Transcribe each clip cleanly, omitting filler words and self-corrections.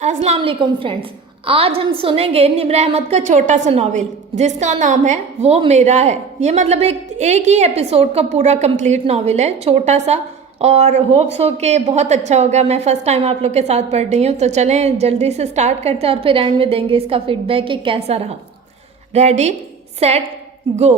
अस्सलाम वालेकुम फ्रेंड्स। आज हम सुनेंगे निम्र अहमद का छोटा सा नॉवेल जिसका नाम है वो मेरा है। ये मतलब एक ही एपिसोड का पूरा कंप्लीट नॉवेल है, छोटा सा, और होप्स हो कि बहुत अच्छा होगा। मैं फर्स्ट टाइम आप लोग के साथ पढ़ रही हूँ, तो चलें जल्दी से स्टार्ट करते हैं और फिर एंड में देंगे इसका फीडबैक कि कैसा रहा। Ready set go.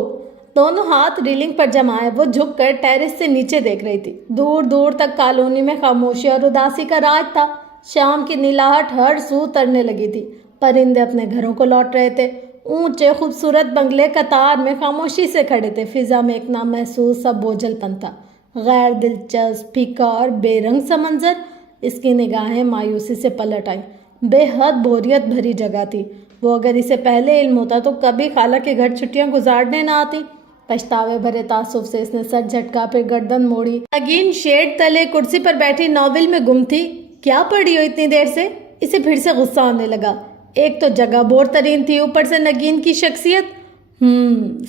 दोनों हाथ रीलिंग पर जमाए वो झुककर टेरेस से नीचे देख रही थी। दूर दूर तक कॉलोनी में खामोशी और उदासी का राज था। शाम की नीलाहट हर सू तरने लगी थी। परिंदे अपने घरों को लौट रहे थे। ऊंचे खूबसूरत बंगले कतार में खामोशी से खड़े थे। फिजा में एक नामहसूस सा बोझलपन था, गैर दिलचस्प, फीका और बेरंग सा मंजर। इसकी निगाहें मायूसी से पलट आई। बेहद बोरियत भरी जगह थी। वो अगर इसे पहले इल्म होता तो कभी खाला के घर छुट्टियां गुजारने ना आती। पछतावे भरे तासुफ से इसने सर झटका, फिर गर्दन मोड़ी। नगीन शेड तले कुर्सी पर बैठी नॉवेल में गुम थी। क्या पढ़ी हो इतनी देर से? इसे फिर से गुस्सा आने लगा। एक तो जगह बोर तरीन थी, ऊपर से नगीन की शख्सियत।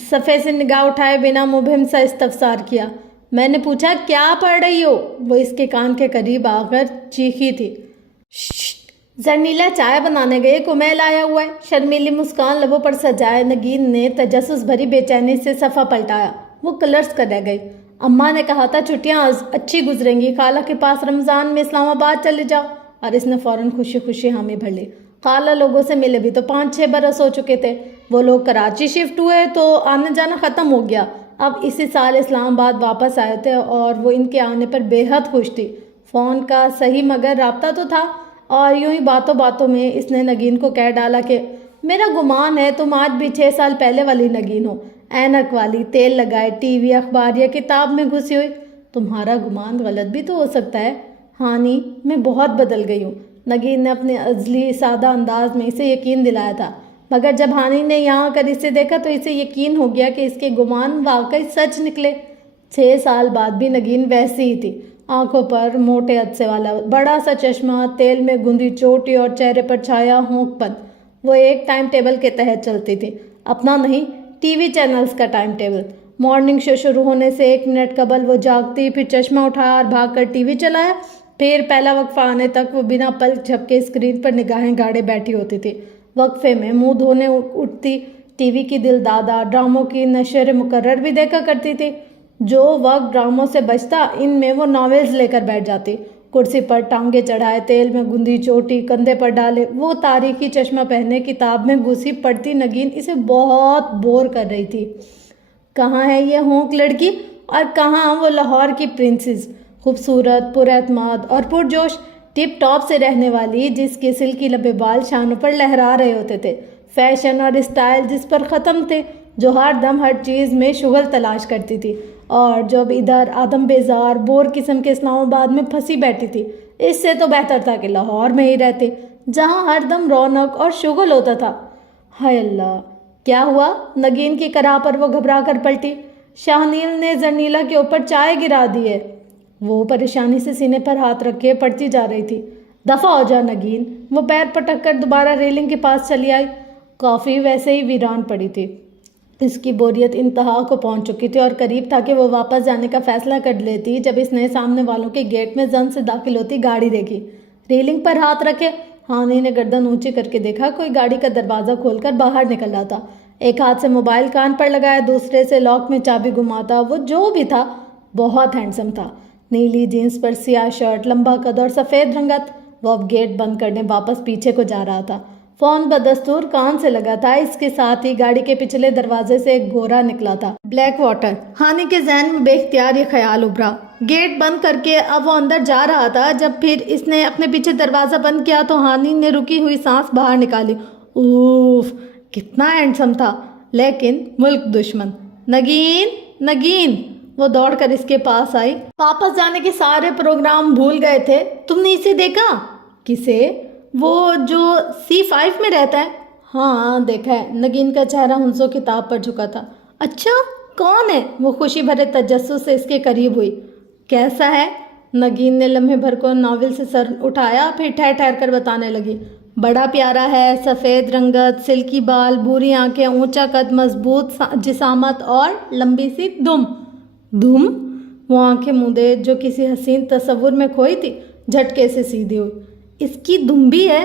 सफ़े से निगाह उठाए बिना मुबहिम सा इस्तफसार किया। मैंने पूछा क्या पढ़ रही हो? वो इसके कान के करीब आकर चीखी थी। जरनीला चाय बनाने गए, कुमेल आया हुआ है। शर्मीली मुस्कान लबों पर सजाए नगीन ने तजस्सुस भरी बेचैनी से सफ़ा पलटाया। वो कलर्स कर रह गई। अम्मा ने कहा था छुट्टियाँ अच्छी गुजरेंगी, खाला के पास रमज़ान में इस्लामाबाद चले जाओ। और इसने फ़ौरन खुशी खुशी हामी भर ली। खाला लोगों से मिले भी तो 5-6 बरस हो चुके थे। वो लोग कराची शिफ्ट हुए तो आने जाना ख़त्म हो गया। अब इसी साल इस्लामाबाद वापस आए थे और वो इनके आने पर बेहद खुश थी। फ़ोन का सही मगर राब्ता तो था, और यूं ही बातों बातों में इसने नगीन को कह डाला कि मेरा गुमान है तुम आज भी 6 साल पहले वाली नगीन हो, ऐनक वाली, तेल लगाए, टीवी, अखबार या किताब में घुसी हुई। तुम्हारा गुमान गलत भी तो हो सकता है हानी, मैं बहुत बदल गई हूँ। नगीन ने अपने अजली सादा अंदाज में इसे यकीन दिलाया था, मगर जब हानी ने यहाँ आकर इसे देखा तो इसे यकीन हो गया कि इसके गुमान वाकई सच निकले। 6 साल बाद भी नगीन वैसी ही थी। आंखों पर मोटे अदसे वाला बड़ा सा चश्मा, तेल में गुंदी चोटी और चेहरे पर छाया होंकपन। वो एक टाइम टेबल के तहत चलती थी, अपना नहीं, टीवी चैनल्स का टाइम टेबल। मॉर्निंग शो शुरू होने से 1 मिनट कबल वो जागती, फिर चश्मा उठाया और भागकर टीवी चलाया। फिर पहला वक्फा आने तक वो बिना पलक झपके स्क्रीन पर निगाहें गाड़े बैठी होती थी। वक्फे में मुंह धोने उठती, टीवी की दिलदादा ड्रामों की नशर मुकर्रर भी देखा करती थी। जो वक्त ड्रामों से बचता इनमें वो नॉवेल्स लेकर बैठ जाती। कुर्सी पर टांगे चढ़ाए, तेल में गुंदी चोटी कंधे पर डाले, वो तारीखी चश्मा पहने किताब में घुसी पढ़ती नगीन इसे बहुत बोर कर रही थी। कहाँ है ये होंक लड़की और कहाँ वो लाहौर की प्रिंसेस, खूबसूरत, पुरएतमाद और पुरजोश, टिप टॉप से रहने वाली, जिसके सिल्की लंबे बाल शानों पर लहरा रहे होते थे। फैशन और स्टाइल जिस पर ख़त्म थे, जो हर दम हर चीज़ में शुगल तलाश करती थी, और जब इधर आदम बेजार बोर किस्म के इस्लामाबाद में फंसी बैठी थी। इससे तो बेहतर था कि लाहौर में ही रहते, जहाँ हर दम रौनक और शुगल होता था। हाय अल्लाह, क्या हुआ? नगीन की कराह पर वो घबरा कर पलटी। शाहनील ने जरनीला के ऊपर चाय गिरा दी है। वो परेशानी से सीने पर हाथ रखे पढ़ती जा रही थी। दफ़ा हो जा नगीन। वो पैर पटक कर दोबारा रेलिंग के पास चली आई। कॉफ़ी वैसे ही वीरान पड़ी थी। इसकी बोरियत इंतहा को पहुंच चुकी थी और करीब था कि वो वापस जाने का फैसला कर लेती, जब इसने सामने वालों के गेट में जन से दाखिल होती गाड़ी देखी। रेलिंग पर हाथ रखे हानी ने गर्दन ऊंची करके देखा। कोई गाड़ी का दरवाज़ा खोलकर बाहर निकल रहा था। एक हाथ से मोबाइल कान पर लगाया, दूसरे से लॉक में चाबी घुमाता। वो जो भी था बहुत हैंडसम था। नीली जीन्स पर सियाह शर्ट, लंबा कद और सफ़ेद रंगत। वो अब गेट बंद करने वापस पीछे को जा रहा था। फ़ोन बदस्तूर कान से लगा था। इसके साथ ही गाड़ी के पिछले दरवाजे से एक घोड़ा निकला था, ब्लैक वाटर। हानि के जहन में बेख्तियार ये ख्याल उभरा। गेट बंद करके अब वो अंदर जा रहा था। जब फिर इसने अपने पीछे दरवाज़ा बंद किया तो हानि ने रुकी हुई सांस बाहर निकाली। उफ, कितना हैंडसम था, लेकिन मुल्क दुश्मन। नगीन, नगीन, वो दौड़कर इसके पास आई। वापस जाने के सारे प्रोग्राम भूल गए थे। तुमने इसे देखा? किसे? वो जो C5 में रहता है? हाँ देखा है। नगीन का चेहरा हुंसो किताब पर झुका था। अच्छा, कौन है? वो खुशी भरे तजस्सुस से इसके करीब हुई। कैसा है? नगीन ने लम्हे भर को नॉवेल से सर उठाया, फिर ठहर ठहर कर बताने लगी। बड़ा प्यारा है, सफ़ेद रंगत, सिल्की बाल, भूरी आंखें, ऊंचा कद, मजबूत जिसामत और लंबी सी दुम। दुम? वो आंखें मूंदे जो किसी हसीन तस्वुर में खोई थी, झटके से सीधी हुई। इसकी दुम भी है?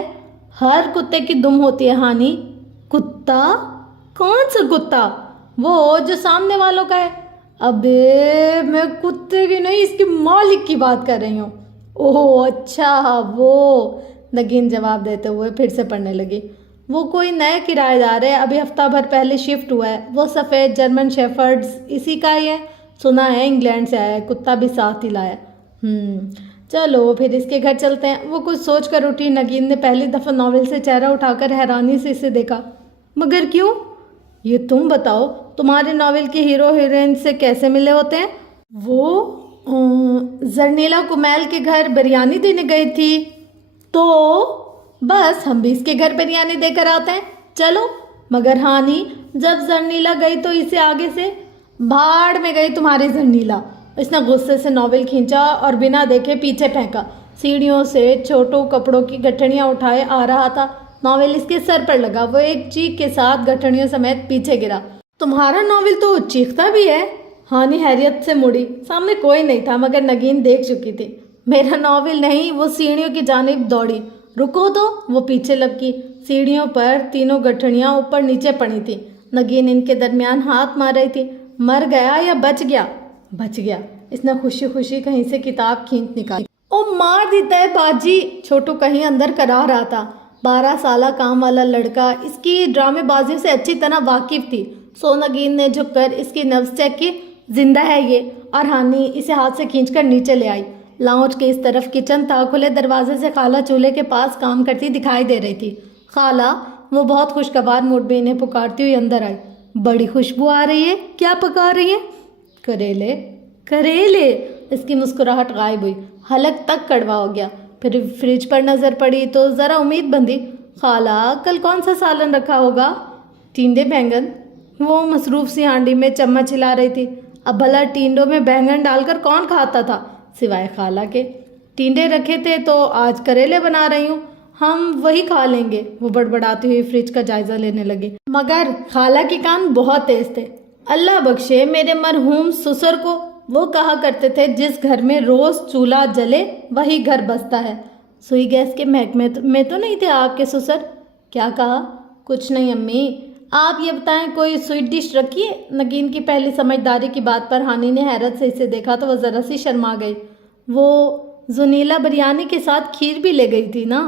हर कुत्ते की दुम होती है हानि। कुत्ता? कौन सा कुत्ता? वो जो सामने वालों का है। अबे मैं कुत्ते की नहीं, इसके मालिक की बात कर रही हूँ। ओह अच्छा वो, नगीन जवाब देते हुए फिर से पढ़ने लगी। वो कोई नया किराएदार है, अभी हफ्ता भर पहले शिफ्ट हुआ है। वो सफ़ेद जर्मन शेफर्ड्स इसी का ही है। सुना है इंग्लैंड से आया है, कुत्ता भी साथ ही लाया। चलो फिर इसके घर चलते हैं। वो कुछ सोच कर उठी। नगीन ने पहली दफ़ा नॉवेल से चेहरा उठाकर हैरानी से इसे देखा। मगर क्यों? ये तुम बताओ, तुम्हारे नॉवेल के हीरो हीरोइन से कैसे मिले होते हैं? वो जरनीला कुमैल के घर बिरयानी देने गई थी, तो बस हम भी इसके घर बिरयानी देकर आते हैं, चलो। मगर हानि, जब जरनीला गई तो इसे आगे से, भाड़ में गई तुम्हारी जरनीला। इसने गुस्से से नॉवेल खींचा और बिना देखे पीछे फेंका। सीढ़ियों से छोटू कपड़ों की गठड़ियाँ उठाए आ रहा था। नॉवेल इसके सर पर लगा। वो एक चीख के साथ गठड़ियों समेत पीछे गिरा। तुम्हारा नॉवेल तो चीखता भी है। हानि हैरियत से मुड़ी। सामने कोई नहीं था, मगर नगीन देख चुकी थी। मेरा नॉवेल नहीं। वो सीढ़ियों की जानिब दौड़ी। रुको तो, वो पीछे लपकी। सीढ़ियों पर तीनों गठड़ियाँ ऊपर नीचे पड़ी थी। नगीन इनके दरमियान हाथ मार रही थी। मर गया या बच गया? बच गया। इसने खुशी खुशी कहीं से किताब खींच निकाली। ओ मार देता है बाजी, छोटू कहीं अंदर करा रहा था। 12 साला काम वाला लड़का इसकी ड्रामेबाजी से अच्छी तरह वाकिफ थी। सो नगीन ने झुककर इसकी नब्ज चेक की। जिंदा है ये। और हानि इसे हाथ से खींचकर नीचे ले आई। लाउंज के इस तरफ किचन था। खुले दरवाजे से खाला चूल्हे के पास काम करती दिखाई दे रही थी। खाला, वो बहुत खुशगवार मूड में इन्हें पुकारती हुई अंदर आई। बड़ी खुशबू आ रही है, क्या पका रही है? करेले। करेले? इसकी मुस्कुराहट गायब हुई। हलक तक कड़वा हो गया। फिर फ्रिज पर नज़र पड़ी तो ज़रा उम्मीद बंधी। खाला, कल कौन सा सालन रखा होगा? टींडे बैंगन। वो मसरूफ सी हांडी में चम्मच हिला रही थी। अब भला टींडों में बैंगन डालकर कौन खाता था सिवाय खाला के? टींडे रखे थे तो आज करेले बना रही हूँ, हम वही खा लेंगे। वो बड़बड़ाती हुई फ्रिज का जायजा लेने लगी। मगर खाला के कान बहुत तेज थे। अल्लाह बख्शे मेरे मरहूम ससुर को। वो कहा करते थे, जिस घर में रोज चूल्हा जले वही घर बसता है। सुई गैस के महकमे में तो नहीं थे आपके ससुर? क्या कहा? कुछ नहीं अम्मी। आप ये बताएं, कोई स्वीट डिश रखी है? नगीन की पहली समझदारी की बात पर हानि ने हैरत से इसे देखा तो वह ज़रा सी शर्मा गई। वो जुनीला बिरयानी के साथ खीर भी ले गई थी ना,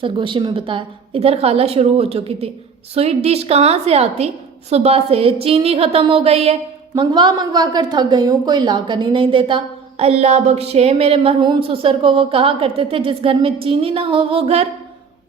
सरगोशी में बताया। इधर खाला शुरू हो चुकी थी। स्वीट डिश कहाँ से आती? सुबह से चीनी ख़त्म हो गई है, मंगवा कर थक गई हूँ, कोई ला कर ही नहीं देता। अल्लाह बख्शे मेरे मरहूम ससुर को। वो कहा करते थे, जिस घर में चीनी ना हो वो घर।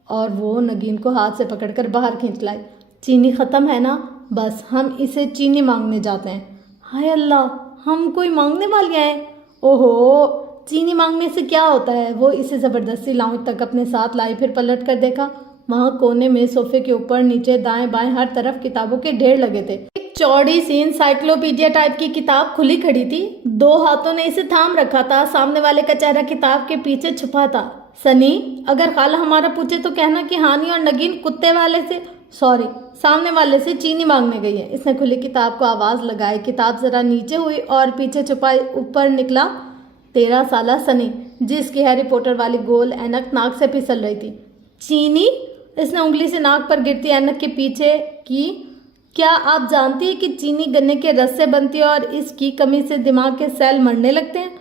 और वो नगीन को हाथ से पकड़कर बाहर खींच लाई। चीनी ख़त्म है ना, बस हम इसे चीनी मांगने जाते हैं। हाय अल्लाह, हम कोई मांगने वाले हैं? ओहो, चीनी मांगने से क्या होता है? वो इसे ज़बरदस्ती लाउंज तक अपने साथ लाई। फिर पलट कर देखा, वहाँ कोने में सोफे के ऊपर नीचे दाएं बाएं हर तरफ किताबों के ढेर लगे थे। एक चौड़ी सी इंसाइक्लोपीडिया टाइप की किताब खुली खड़ी थी। 2 हाथों ने इसे थाम रखा था। सामने वाले का चेहरा किताब के पीछे छुपा था। सनी, अगर खाला हमारा पूछे तो कहना कि हानि और नगीन कुत्ते वाले से, सॉरी, सामने वाले से चीनी मांगने गई है। इसने खुली किताब को आवाज़ लगाई। किताब ज़रा नीचे हुई और पीछे छुपाई ऊपर निकला 13 साला सनी, जिसकी हैरी पॉटर वाली गोल ऐनक नाक से फिसल रही थी। चीनी? इसने उंगली से नाक पर गिरती ऐनक के पीछे की। क्या आप जानती हैं कि चीनी गन्ने के रस से बनती है और इसकी कमी से दिमाग के सेल मरने लगते हैं?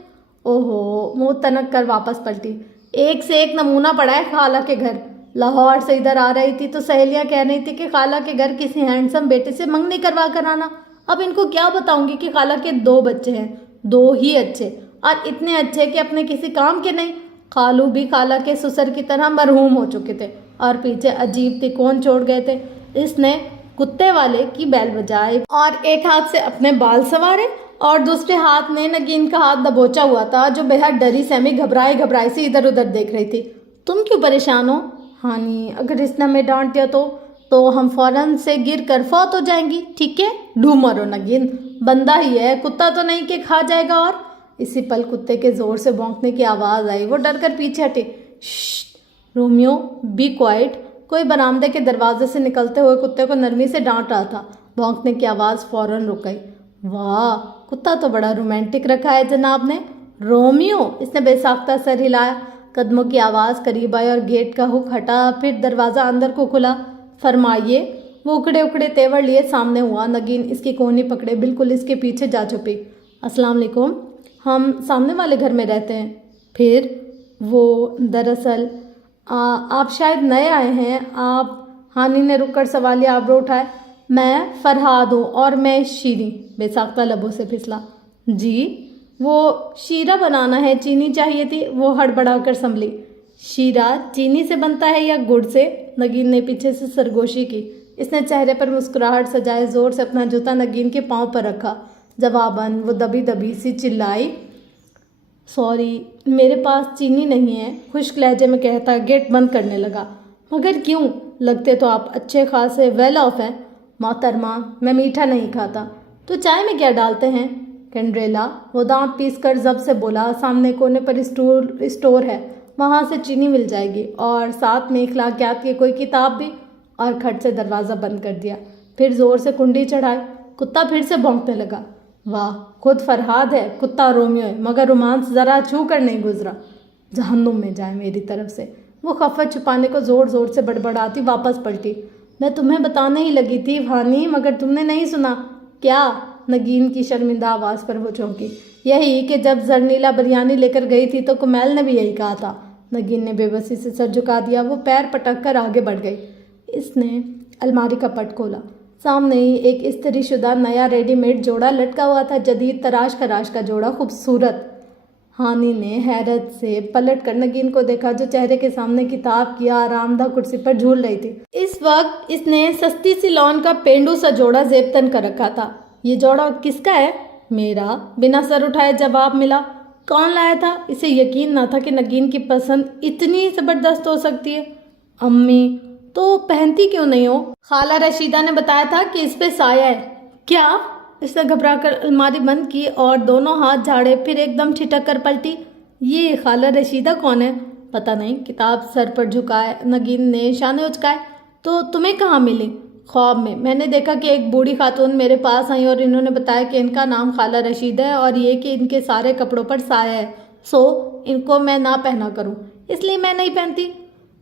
ओहो, मुँह तनक कर वापस पलटी। एक से एक नमूना पड़ा है खाला के घर। लाहौर से इधर आ रही थी तो सहेलियां कह रही थी कि खाला के घर किसी हैंडसम बेटे से मंगनी करवा कर आना। अब इनको क्या बताऊंगी कि खाला के 2 बच्चे हैं, 2 ही अच्छे, और इतने अच्छे कि अपने किसी काम के नहीं। खालू भी खाला के ससुर की तरह मरहूम हो चुके थे और पीछे अजीब तिकोन छोड़ गए थे। इसने कुत्ते वाले की बैल बजाई और एक हाथ से अपने बाल संवारे और दूसरे हाथ में नगीन का हाथ दबोचा हुआ था, जो बेहद डरी सहमी घबराई सी इधर उधर देख रही थी। तुम क्यों परेशान हो? हानि, अगर इसने हमें डांट दिया तो हम फौरन से गिर कर फौत हो जाएंगी, ठीक है? ढूंढ मरो नगीन, बंदा ही है, कुत्ता तो नहीं कि खा जाएगा। और इसी पल कुत्ते के जोर से भौंकने की आवाज़ आई। वो डर कर पीछे हटे। Romeo, be quiet. कोई बरामदे के दरवाजे से निकलते हुए कुत्ते को नरमी से डांट रहा था। भौंकने की आवाज़ फौरन रुक गई। वाह, कुत्ता तो बड़ा रोमांटिक रखा है जनाब ने। रोमियो, इसने बेसाख्ता सर हिलाया। قدموں کی آواز قریب آئی اور گیٹ کا ہک ہٹا، پھر دروازہ اندر کو کھلا۔ فرمائیے۔ وہ اکڑے اکڑے تیور لیے سامنے ہوا۔ نگین اس کی کونی پکڑے بالکل اس کے پیچھے جا چھپی۔ السلام علیکم، ہم سامنے والے گھر میں رہتے ہیں۔ پھر وہ دراصل آپ شاید نئے آئے ہیں۔ آپ، ہانی نے رک کر سوالیہ آبرو اٹھائے۔ میں فرحاد ہوں اور میں شیریں، بے ساختہ لبوں سے پھسلا۔ جی، وہ شیرہ بنانا ہے، چینی چاہیے تھی۔ وہ ہڑبڑا کر سنبھلی۔ شیرہ چینی سے بنتا ہے یا گڑ سے؟ نگین نے پیچھے سے سرگوشی کی۔ اس نے چہرے پر مسکراہٹ سجائے زور سے اپنا جوتا نگین کے پاؤں پر رکھا۔ جواباً وہ دبی دبی سی چلائی، سوری، میرے پاس چینی نہیں ہے، خشک لہجے میں کہتا گیٹ بند کرنے لگا۔ مگر کیوں؟ لگتے تو آپ اچھے خاصے ویل آف ہیں۔ محترمہ، میں میٹھا نہیں کھاتا۔ تو چائے میں کیا ڈالتے ہیں؟ کنڈریلا، وہ دانت پیس کر ضبط سے بولا۔ سامنے کونے پر اسٹور ہے، وہاں سے چینی مل جائے گی، اور ساتھ میں اخلاقیات کی کوئی کتاب بھی۔ اور کھٹ سے دروازہ بند کر دیا، پھر زور سے کنڈی چڑھائی۔ کتا پھر سے بھونکنے لگا۔ واہ، خود فرحاد ہے، کتا رومیو ہے، مگر رومانس ذرا چھو کر نہیں گزرا۔ جہنم میں جائے میری طرف سے۔ وہ خفت چھپانے کو زور زور سے بڑبڑاتی واپس پلٹی۔ میں تمہیں بتانے ہی لگی تھی وانی، مگر تم نے نہیں سنا۔ کیا؟ نگین کی شرمندہ آواز پر وہ چونکی۔ یہی کہ جب زرنیلا بریانی لے کر گئی تھی تو کمیل نے بھی یہی کہا تھا۔ نگین نے بے بسی سے سر جھکا دیا۔ وہ پیر پٹک کر آگے بڑھ گئی۔ اس نے الماری کا پٹ کھولا۔ سامنے ہی ایک استری شدہ نیا ریڈی میڈ جوڑا لٹکا ہوا تھا، جدید تراش خراش کا جوڑا، خوبصورت۔ ہانی نے حیرت سے پلٹ کر نگین کو دیکھا، جو چہرے کے سامنے کتاب کی آرام دہ کرسی پر جھول رہی تھی۔ اس وقت اس نے سستی سی لون کا پینڈو سا جوڑا زیب تن کر رکھا تھا۔ یہ جوڑا کس کا ہے؟ میرا، بنا سر اٹھائے جواب ملا۔ کون لایا تھا؟ اسے یقین نہ تھا کہ نگین کی پسند اتنی زبردست ہو سکتی ہے۔ امی۔ تو پہنتی کیوں نہیں ہو؟ خالہ رشیدہ نے بتایا تھا کہ اس پہ سایہ ہے۔ کیا؟ اس نے گھبرا کر الماری بند کی اور دونوں ہاتھ جھاڑے، پھر ایک دم ٹھٹک کر پلٹی۔ یہ خالہ رشیدہ کون ہے؟ پتہ نہیں۔ کتاب سر پر جھکائے نگین نے شانے اچکائے۔ تو تمہیں کہاں ملی؟ خواب میں میں نے دیکھا کہ ایک بوڑھی خاتون میرے پاس آئیں اور انہوں نے بتایا کہ ان کا نام خالہ رشیدہ ہے اور یہ کہ ان کے سارے کپڑوں پر سایہ ہے، سو ان کو میں نہ پہنا کروں، اس لیے میں نہیں پہنتی۔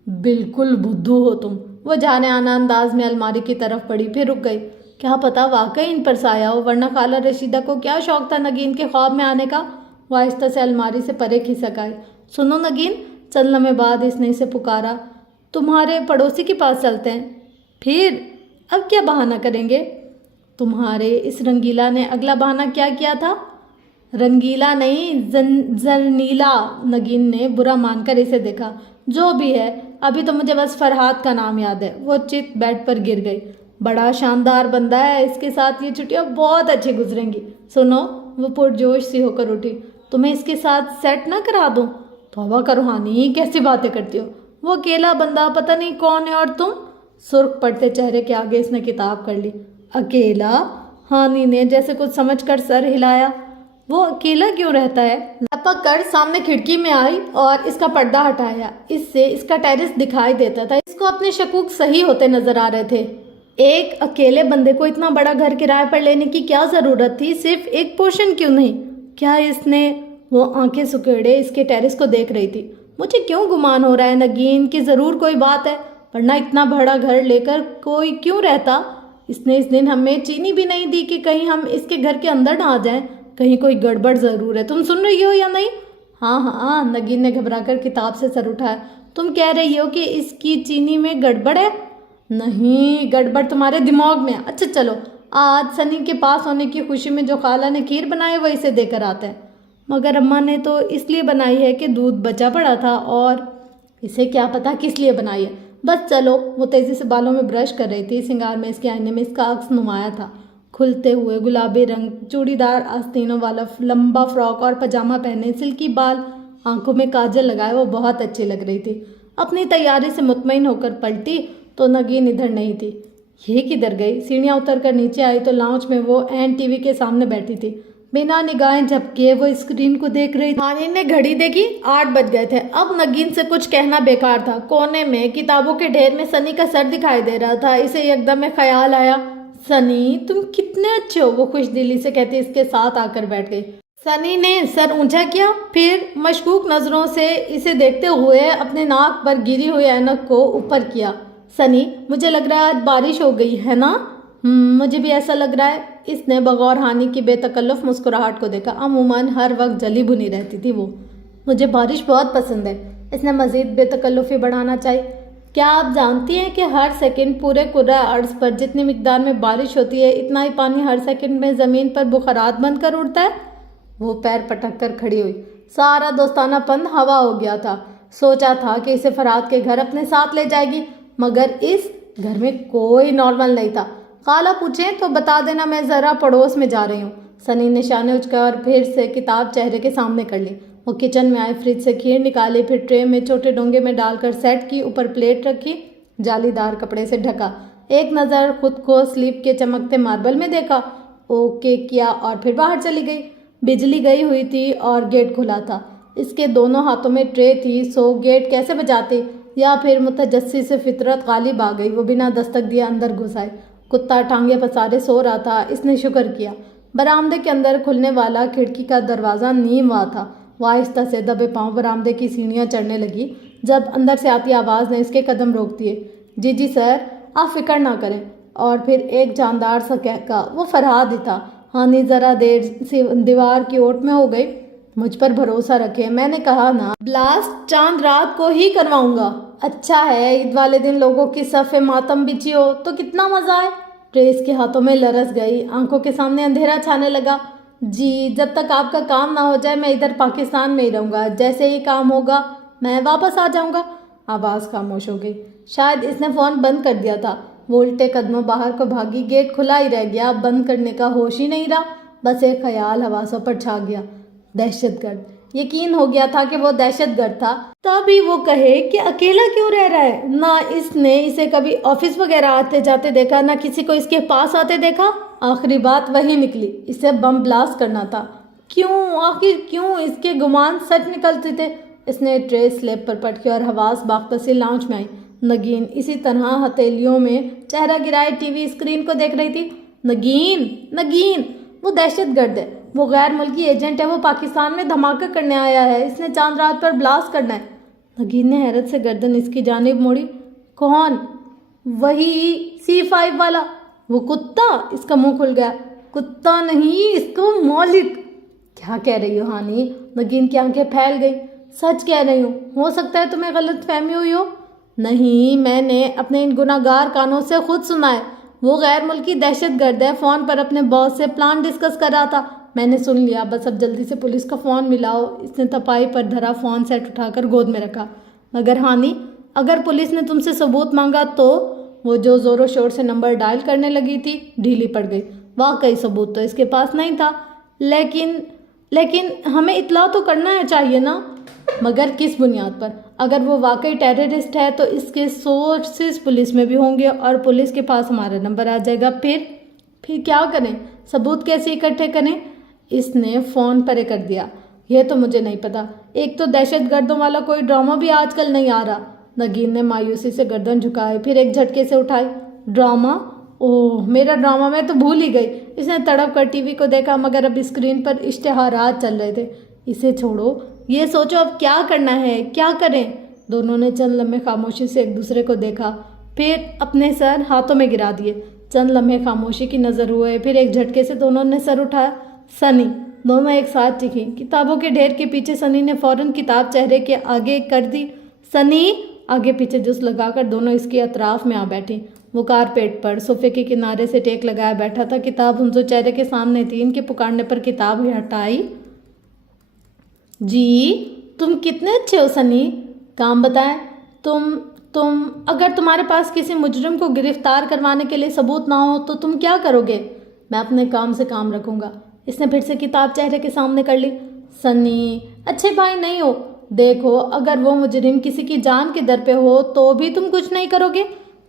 بالکل بدھو ہو تم۔ وہ جانے آنا انداز میں الماری کی طرف پڑی، پھر رک گئی۔ کیا پتا واقعی ان پر سایہ ہو، ورنہ خالہ رشیدہ کو کیا شوق تھا نگین کے خواب میں آنے کا۔ وہ آہستہ سے الماری سے پرے کھسک آئی۔ سنو نگین، چند لمحے بعد اس نے اسے پکارا، تمہارے پڑوسی کے پاس چلتے ہیں۔ پھر اب کیا بہانہ کریں گے؟ تمہارے اس رنگیلا نے اگلا بہانہ کیا کیا تھا؟ رنگیلا نہیں، زرنیلا۔ نگین نے برا مان کر اسے دیکھا۔ جو بھی ہے، ابھی تو مجھے بس فرحاد کا نام یاد ہے۔ وہ چت بیڈ پر گر گئی۔ بڑا شاندار بندہ ہے، اس کے ساتھ یہ چھٹیاں بہت اچھی گزریں گی۔ سنو، وہ پرجوش سی ہو کر اٹھی، تمہیں اس کے ساتھ سیٹ نہ کرا دوں؟ توبہ کرو ہانی، کیسی باتیں کرتی ہو؟ وہ اکیلا بندہ پتہ نہیں کون ہے، اور تم؟ سرخ پڑتے چہرے کے آگے اس نے کتاب کر لی۔ اکیلا؟ ہانی نے جیسے کچھ سمجھ کر سر ہلایا۔ وہ اکیلا کیوں رہتا ہے؟ لپک کر سامنے کھڑکی میں آئی اور اس کا پردہ ہٹایا۔ اس سے اس کا ٹیرس دکھائی دیتا تھا۔ اس کو اپنے شکوک صحیح ہوتے نظر آ رہے تھے۔ ایک اکیلے بندے کو اتنا بڑا گھر کرائے پر لینے کی کیا ضرورت تھی؟ صرف ایک پورشن کیوں نہیں؟ کیا اس نے؟ وہ آنکھیں سکیڑے اس کے ٹیرس کو دیکھ رہی تھی۔ مجھے کیوں گمان ہو رہا ہے نگین کہ ضرور کوئی بات ہے، ورنہ اتنا بڑا گھر لے کر کوئی کیوں رہتا؟ اس نے اس دن ہمیں چینی بھی نہیں دی کہ کہیں ہم اس کے گھر کے اندر نہ آ جائیں۔ کہیں کوئی گڑبڑ ضرور ہے۔ تم سن رہی ہو یا نہیں؟ ہاں ہاں، نگین نے گھبرا کر کتاب سے سر اٹھایا۔ تم کہہ رہی ہو کہ اس کی چینی میں گڑبڑ ہے؟ نہیں، گڑبڑ تمہارے دماغ میں ہے۔ اچھا چلو، آج سنی کے پاس ہونے کی خوشی میں جو خالہ نے کھیر بنائی وہ اسے دے کر آتے ہیں۔ مگر اماں نے تو اس لیے بنائی ہے کہ دودھ بچا پڑا تھا، اور اسے کیا پتا کس لیے بنائی ہے۔ بس چلو۔ وہ تیزی سے بالوں میں برش کر رہی تھی۔ سنگار میں اس کے آئینے میں اس کا عکس نمایاں تھا، کھلتے ہوئے گلابی رنگ، چوڑی دار آستینوں والا لمبا فراک اور پاجامہ پہنے، سلکی بال، آنکھوں میں کاجل لگائے وہ بہت اچھی لگ رہی تھی۔ اپنی تیاری سے مطمئن ہو کر پلٹی تو نگین ادھر نہیں تھی۔ یہ کدھر گئی؟ سیڑھیاں اتر کر نیچے آئی تو لاؤنج میں وہ این ٹی وی کے سامنے بیٹھی تھی، بنا نگاہیں جھپکے وہ اسکرین کو دیکھ رہی تھی۔ ہانی نے گھڑی دیکھی، 8 بج گئے تھے۔ اب نگین سے کچھ کہنا بیکار تھا۔ کونے میں کتابوں کے ڈھیر میں سنی کا سر دکھائی دے رہا تھا۔ اسے یکدم میں خیال آیا، سنی تم کتنے اچھے ہو۔ وہ خوش دلی سے کہتی اس کے ساتھ آ کر بیٹھ گئی۔ सनी ने सर ऊंचा किया, फिर मशकूक नज़रों से इसे देखते हुए अपने नाक पर गिरी हुई ऐनक को ऊपर किया। सनी, मुझे लग रहा है आज बारिश हो गई है ना? मुझे भी ऐसा लग रहा है। इसने बगौर हानि की बेतकल्लुफ़ मुस्कुराहट को देखा। अमूमन हर वक्त जली भुनी रहती थी वो। मुझे बारिश बहुत पसंद है। इसने मज़ीद बेतकल्लुफ़ी बढ़ाना चाहिए। क्या आप जानती हैं कि हर सेकंड पूरे कुर्रा अर्ज़ पर जितनी मिकदार में बारिश होती है, इतना ही पानी हर सेकंड में ज़मीन पर बुखारात बनकर उड़ता है? वो पैर पटक कर खड़ी हुई। सारा दोस्तानापन हवा हो गया था। सोचा था कि इसे फराद के घर अपने साथ ले जाएगी, मगर इस घर में कोई नॉर्मल नहीं था। खाला पूछें तो बता देना, मैं ज़रा पड़ोस में जा रही हूँ। सनी ने शाने उचकर फिर से किताब चेहरे के सामने कर ली। वो किचन में आए, फ्रिज से खीर निकाली, फिर ट्रे में छोटे डोंगे में डालकर सेट की, ऊपर प्लेट रखी, जालीदार कपड़े से ढका। एक नज़र खुद को स्लीप के चमकते मार्बल में देखा, ओके किया और फिर बाहर चली गई। बिजली गई हुई थी और गेट खुला था। इसके दोनों हाथों में ट्रे थी, सो गेट कैसे बजाते? या फिर मुतजस्सी से फितरत गालिब आ गई, वो बिना दस्तक दिए अंदर घुस आए। कुत्ता टांगे पसारे सो रहा था। इसने शुक्र किया बरामदे के अंदर खुलने वाला खिड़की का दरवाज़ा नीम हुआ था। वो आहिस्ता से दबे पाँव बरामदे की सीढ़ियाँ चढ़ने लगी, जब अंदर से आती आवाज़ ने इसके कदम रोक दिए। जी सर, आप फिक्र ना करें। और फिर एक जानदार सा कहका, वो फरहाद ही था। हानि ज़रा देर से दीवार की ओट में हो गई। मुझ पर भरोसा रखें, मैंने कहा ना, ब्लास्ट चांद रात को ही करवाऊंगा। अच्छा है, ईद वाले दिन लोगों की सफ़े मातम बिछी हो तो कितना मज़ा आए। ट्रेस के हाथों में लरस गई, आंखों के सामने अंधेरा छाने लगा। जी, जब तक आपका काम ना हो जाए मैं इधर पाकिस्तान में ही रहूँगा। जैसे ही काम होगा मैं वापस आ जाऊँगा। आवाज़ खामोश हो गई। शायद इसने फ़ोन बंद कर दिया था। वो उल्टे कदमों बाहर को भागी। गेट खुला ही रह गया, बंद करने का होश ही नहीं रहा। बस एक ख्याल हवासों पर छा गया, दहशतगर्द। यकीन हो गया था कि वो दहशतगर्द था। तभी वो कहे कि अकेला क्यों रह रहा है। ना इसने इसे कभी ऑफिस वगैरह आते जाते देखा, ना किसी को इसके पास आते देखा। आखिरी बात वही निकली, इसे बम ब्लास्ट करना था। क्यों, आखिर क्यों? इसके गुमान सच निकलते थे। इसने ट्रे स्लेब पर पटकी और हवास बाख्ता से लाउंज में आई। नगीन इसी तरह हथेलियों में चेहरा गिराए टीवी स्क्रीन को देख रही थी। नगीन, वो दहशतगर्द है, वो गैर मुल्की एजेंट है, वो पाकिस्तान में धमाका करने आया है, इसने चांद रात पर ब्लास्ट करना है। नगीन ने हैरत से गर्दन इसकी जानिब मोड़ी। कौन? वही C5 वाला, वो कुत्ता। इसका मुंह खुल गया। कुत्ता नहीं, इसका मालिक। क्या कह रही हो हानि? नगीन की आंखें फैल गई। सच कह रही हूँ, हो सकता है तुम्हें गलत फहमी हुई हो। नहीं, मैंने अपने इन गुनाहगार कानों से खुद सुना है। वो गैर मुल्की दहशतगर्द है, फ़ोन पर अपने बॉस से प्लान डिस्कस कर रहा था। मैंने सुन लिया, बस अब जल्दी से पुलिस का फ़ोन मिलाओ। इसने तपाई पर धरा फ़ोन सेट उठाकर गोद में रखा। मगर हानि, अगर पुलिस ने तुमसे सबूत मांगा तो? वो जो ज़ोरों शोर से नंबर डायल करने लगी थी ढीली पड़ गई। वाकई सबूत तो इसके पास नहीं था, लेकिन हमें इत्तला तो करना चाहिए ना। मगर किस बुनियाद पर? अगर वो वाकई टेररिस्ट है तो इसके सोर्सेस पुलिस में भी होंगे और पुलिस के पास हमारा नंबर आ जाएगा। फिर क्या करें? सबूत कैसे इकट्ठे करें? इसने फ़ोन परे कर दिया। यह तो मुझे नहीं पता। एक तो दहशतगर्दों वाला कोई ड्रामा भी आजकल नहीं आ रहा। नगीन ने मायूसी से गर्दन झुकाई, फिर एक झटके से उठाई। ड्रामा? ओह, मेरा ड्रामा मैं तो भूल ही गई। इसने तड़प कर टीवी को देखा, मगर अब स्क्रीन पर इश्तेहारात चल रहे थे। इसे छोड़ो, ये सोचो अब क्या करना है, क्या करें। दोनों ने चंद लम्हे खामोशी से एक दूसरे को देखा, फिर अपने सर हाथों में गिरा दिए। चंद लम्हे खामोशी की नज़र हुए, फिर एक झटके से दोनों ने सर उठाया। सनी। दोनों एक साथ चीखी। किताबों के ढेर के पीछे सनी ने फौरन किताब चेहरे के आगे कर दी। सनी। आगे पीछे जुस लगाकर दोनों इसके अतराफ में आ बैठी। वो कारपेट पर सोफे के किनारे से टेक लगाया बैठा था। किताब उनसे चेहरे के सामने थी। इनके पुकारने पर किताब हटाई। जी, तुम कितने अच्छे हो सनी। काम बताएं। तुम अगर तुम्हारे पास किसी मुजरिम को गिरफ्तार करवाने के लिए सबूत ना हो तो तुम क्या करोगे? मैं अपने काम से काम रखूंगा। इसने फिर से किताब चेहरे के सामने कर ली। सनी, अच्छे भाई नहीं हो। देखो, अगर वो मुजरिम किसी की जान के दर पे हो तो भी तुम कुछ नहीं करोगे।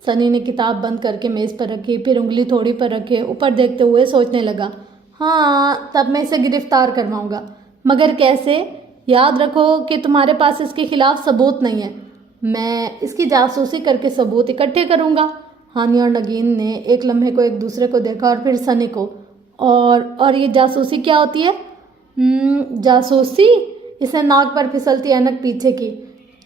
सनी ने किताब बंद करके मेज़ पर रखी, फिर उंगली थोड़ी पर रखे ऊपर देखते हुए सोचने लगा। हाँ, तब मैं इसे गिरफ्तार करवाऊंगा, मगर कैसे? याद रखो कि तुम्हारे पास इसके खिलाफ सबूत नहीं है। मैं इसकी जासूसी करके सबूत इकट्ठे करूंगा। हानि और नगीन ने एक लम्हे को एक दूसरे को देखा और फिर सनी को। और ये जासूसी क्या होती है? जासूसी? इसने नाक पर फिसलती ऐनक पीछे की।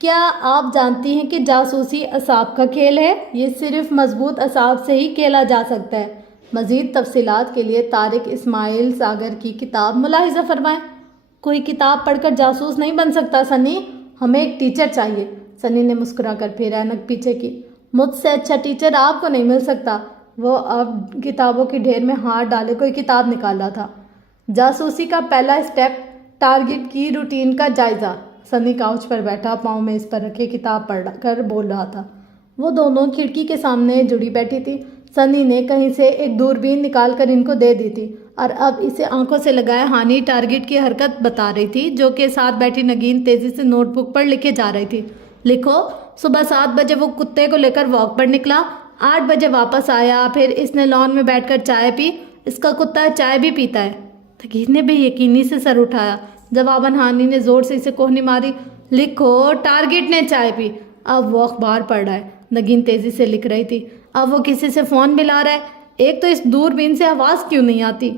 क्या आप जानती हैं कि जासूसी असाब का खेल है? ये सिर्फ मजबूत असाब से ही खेला जा सकता है। मज़ीद तफसीलात के लिए तारिक इस्माइल सागर की किताब मुलाहिज़ा फरमाएं। कोई किताब पढ़कर जासूस नहीं बन सकता सनी, हमें एक टीचर चाहिए। सनी ने मुस्कुराकर फिर ऐनक पीछे की। मुझसे अच्छा टीचर आपको नहीं मिल सकता। वो अब किताबों के ढेर में हाथ डाले कोई किताब निकाला था। जासूसी का पहला स्टेप, टारगेट की रूटीन का जायज़ा। सनी काउच पर बैठा पाँव में इस पर रखे किताब पढ़ कर बोल रहा था। वो दोनों खिड़की के सामने जुड़ी बैठी थी। सनी ने कहीं से एक दूरबीन निकाल कर इनको दे दी थी और अब इसे आंखों से लगाए हानि टारगेट की हरकत बता रही थी, जो कि साथ बैठी नगीन तेज़ी से नोटबुक पर लिखे जा रही थी। लिखो, सुबह 7 बजे वो कुत्ते को लेकर वॉक पर निकला, 8 बजे वापस आया, फिर इसने लॉन में बैठकर चाय पी। इसका कुत्ता चाय भी पीता है। नगीन ने बेयकीनी से सर उठाया। जवाबन हानि ने जोर से इसे कोहनी मारी। लिखो, टारगेट ने चाय पी, अब वो अखबार पढ़ रहा है। नगीन तेज़ी से लिख रही थी। अब वो किसी से फ़ोन मिला रहा है। एक तो इस दूरबीन से आवाज़ क्यों नहीं आती?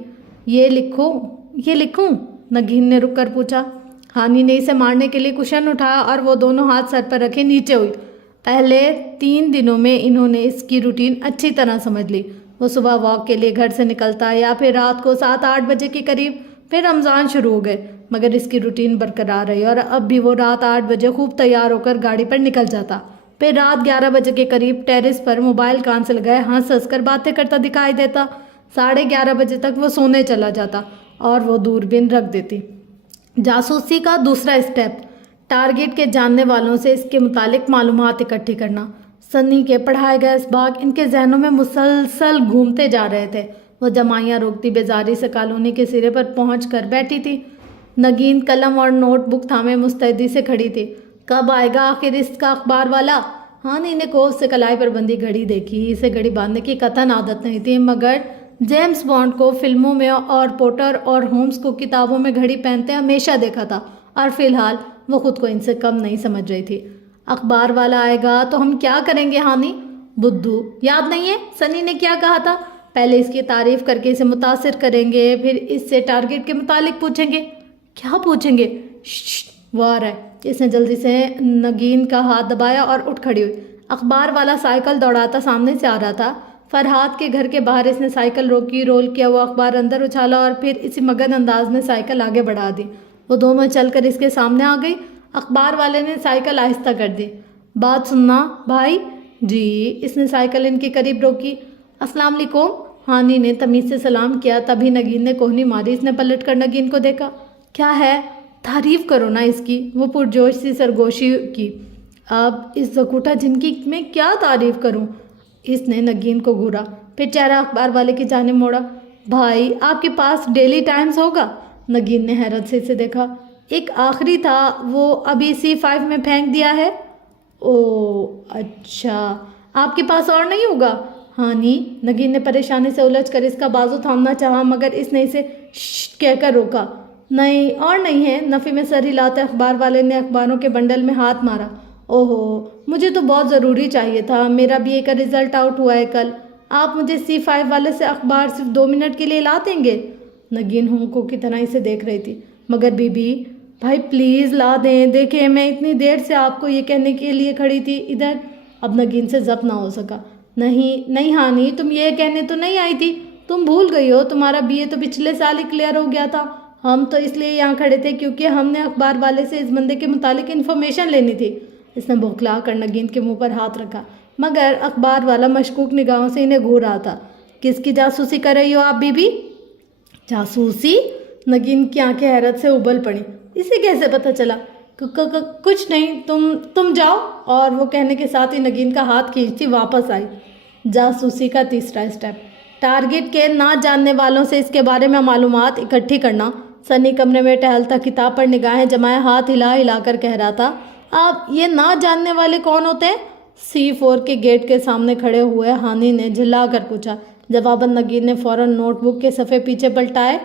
ये लिखूं? नगीन ने रुक कर पूछा। हानि ने इसे मारने के लिए कुशन उठाया और वो दोनों हाथ सर पर रखे नीचे हुई। पहले 3 दिनों में इन्होंने इसकी रूटीन अच्छी तरह समझ ली। वो सुबह वॉक के लिए घर से निकलता है या फिर रात को 7-8 बजे के करीब। फिर रमज़ान शुरू हो गए मगर इसकी रूटीन बरकरार रही और अब भी वो रात 8 बजे खूब तैयार होकर गाड़ी पर निकल जाता। फिर रात 11 बजे के करीब टेरेस पर मोबाइल कान से लगाए हंस हंस कर बातें करता दिखाई देता। 11:30 बजे तक वो सोने चला जाता और वो दूरबीन रख देती। जासूसी का दूसरा स्टेप, टारगेट के जानने वालों से इसके मुतालिक मालूमात इकट्ठी करना। सन्नी के पढ़ाए गए इसबाक इनके जहनों में मुसलसल घूमते जा रहे थे। वो जमाइयाँ रोकती बेजारी से कॉलोनी के सिरे पर पहुँच कर बैठी थी। नगीन कलम और नोटबुक थामे मुस्तैदी से खड़ी थी। कब आएगा आखिर इसका अखबार वाला? हानि ने कोफ से कलाई पर बंधी घड़ी देखी। इसे घड़ी बांधने की कतन आदत नहीं थी, मगर जेम्स बॉन्ड को फिल्मों में और पोटर और होम्स को किताबों में घड़ी पहनते हमेशा देखा था और फिलहाल वो खुद को इनसे कम नहीं समझ रही थी। अखबार वाला आएगा तो हम क्या करेंगे हानि? बुद्धू, याद नहीं है सनी ने क्या कहा था? पहले इसकी तारीफ करके इसे मुतासिर करेंगे, फिर इससे टारगेट के मुतालिक पूछेंगे। क्या पूछेंगे? वो आ रहा है। इसने जल्दी से नगीन का हाथ दबाया और उठ खड़ी हुई। अखबार वाला साइकिल दौड़ाता सामने से आ रहा था। फरहाद के घर के बाहर इसने साइकिल रोकी, रोल किया हुआ अखबार अंदर उछाला और फिर इसी मगन अंदाज में साइकिल आगे बढ़ा दी। वो दोनों चलकर इसके सामने आ गई। अखबार वाले ने साइकिल आहिस्ता कर दी। बात सुनना भाई जी। इसने साइकिल इनके करीब रोकी। अस्सलाम वालेकुम, हानि ने तमीज़ से सलाम किया। तभी नगीन ने कोहनी मारी। इसने पलट कर नगीन को देखा। क्या है? तारीफ़ करो ना इसकी। वो पुरजोश सी सरगोशी की। अब इस जकूटा जिनकी में क्या तारीफ़ करूं? इसने नगीन को घूरा, फिर चेहरा अखबार वाले की जानिब मोड़ा। भाई, आपके पास डेली टाइम्स होगा? नगीन ने हैरत से इसे देखा। एक आखिरी था, वो अभी C5 में फेंक दिया है। ओह अच्छा, आपके पास और नहीं होगा? हानि, नगीन ने परेशानी से उलझकर इसका बाजू थामना चाहा मगर इसने इसे कहकर रोका। नहीं, और नहीं है। नफ़ी में सर हिलाते अखबार वाले ने अखबारों के बंडल में हाथ मारा। ओहो, मुझे तो बहुत ज़रूरी चाहिए था। मेरा BA का रिज़ल्ट आउट हुआ है कल। आप मुझे C5 वाले से अखबार सिर्फ 2 मिनट के लिए ला देंगे? नगीन होंकों की तरह इसे देख रही थी। मगर बीबी, भाई प्लीज़ ला दें। देखें, मैं इतनी देर से आपको ये कहने के लिए खड़ी थी इधर। अब नगीन से ज़ब्त ना हो सका। नहीं हानि, तुम ये कहने तो नहीं आई थी। तुम भूल गई हो, तुम्हारा BA तो पिछले साल ही क्लियर हो गया था। हम तो इसलिए यहाँ खड़े थे क्योंकि हमने अखबार वाले से इस बंदे के मुतालिक इन्फॉर्मेशन लेनी थी। इसने बौखला कर नगीन के मुंह पर हाथ रखा, मगर अखबार वाला मशकूक निगाहों से इन्हें घूर रहा था। किसकी जासूसी कर रही हो आप बीबी? जासूसी? नगीन की आंखें हैरत से उबल पड़ी। इसे कैसे पता चला? कुछ नहीं, तुम जाओ। और वो कहने के साथ ही नगीन का हाथ खींचती वापस आई। जासूसी का तीसरा स्टेप, टारगेट के ना जानने वालों से इसके बारे में मालूमात इकट्ठी करना। सनी कमरे में टहलता किताब पर निगाहें जमाए हाथ हिला हिला कर कह रहा था। अब ये ना जानने वाले कौन होते हैं? C4 के गेट के सामने खड़े हुए हानि ने झिल्ला कर पूछा। जवाबन नगीन ने फ़ौरन नोटबुक के सफ़े पीछे पलटाए।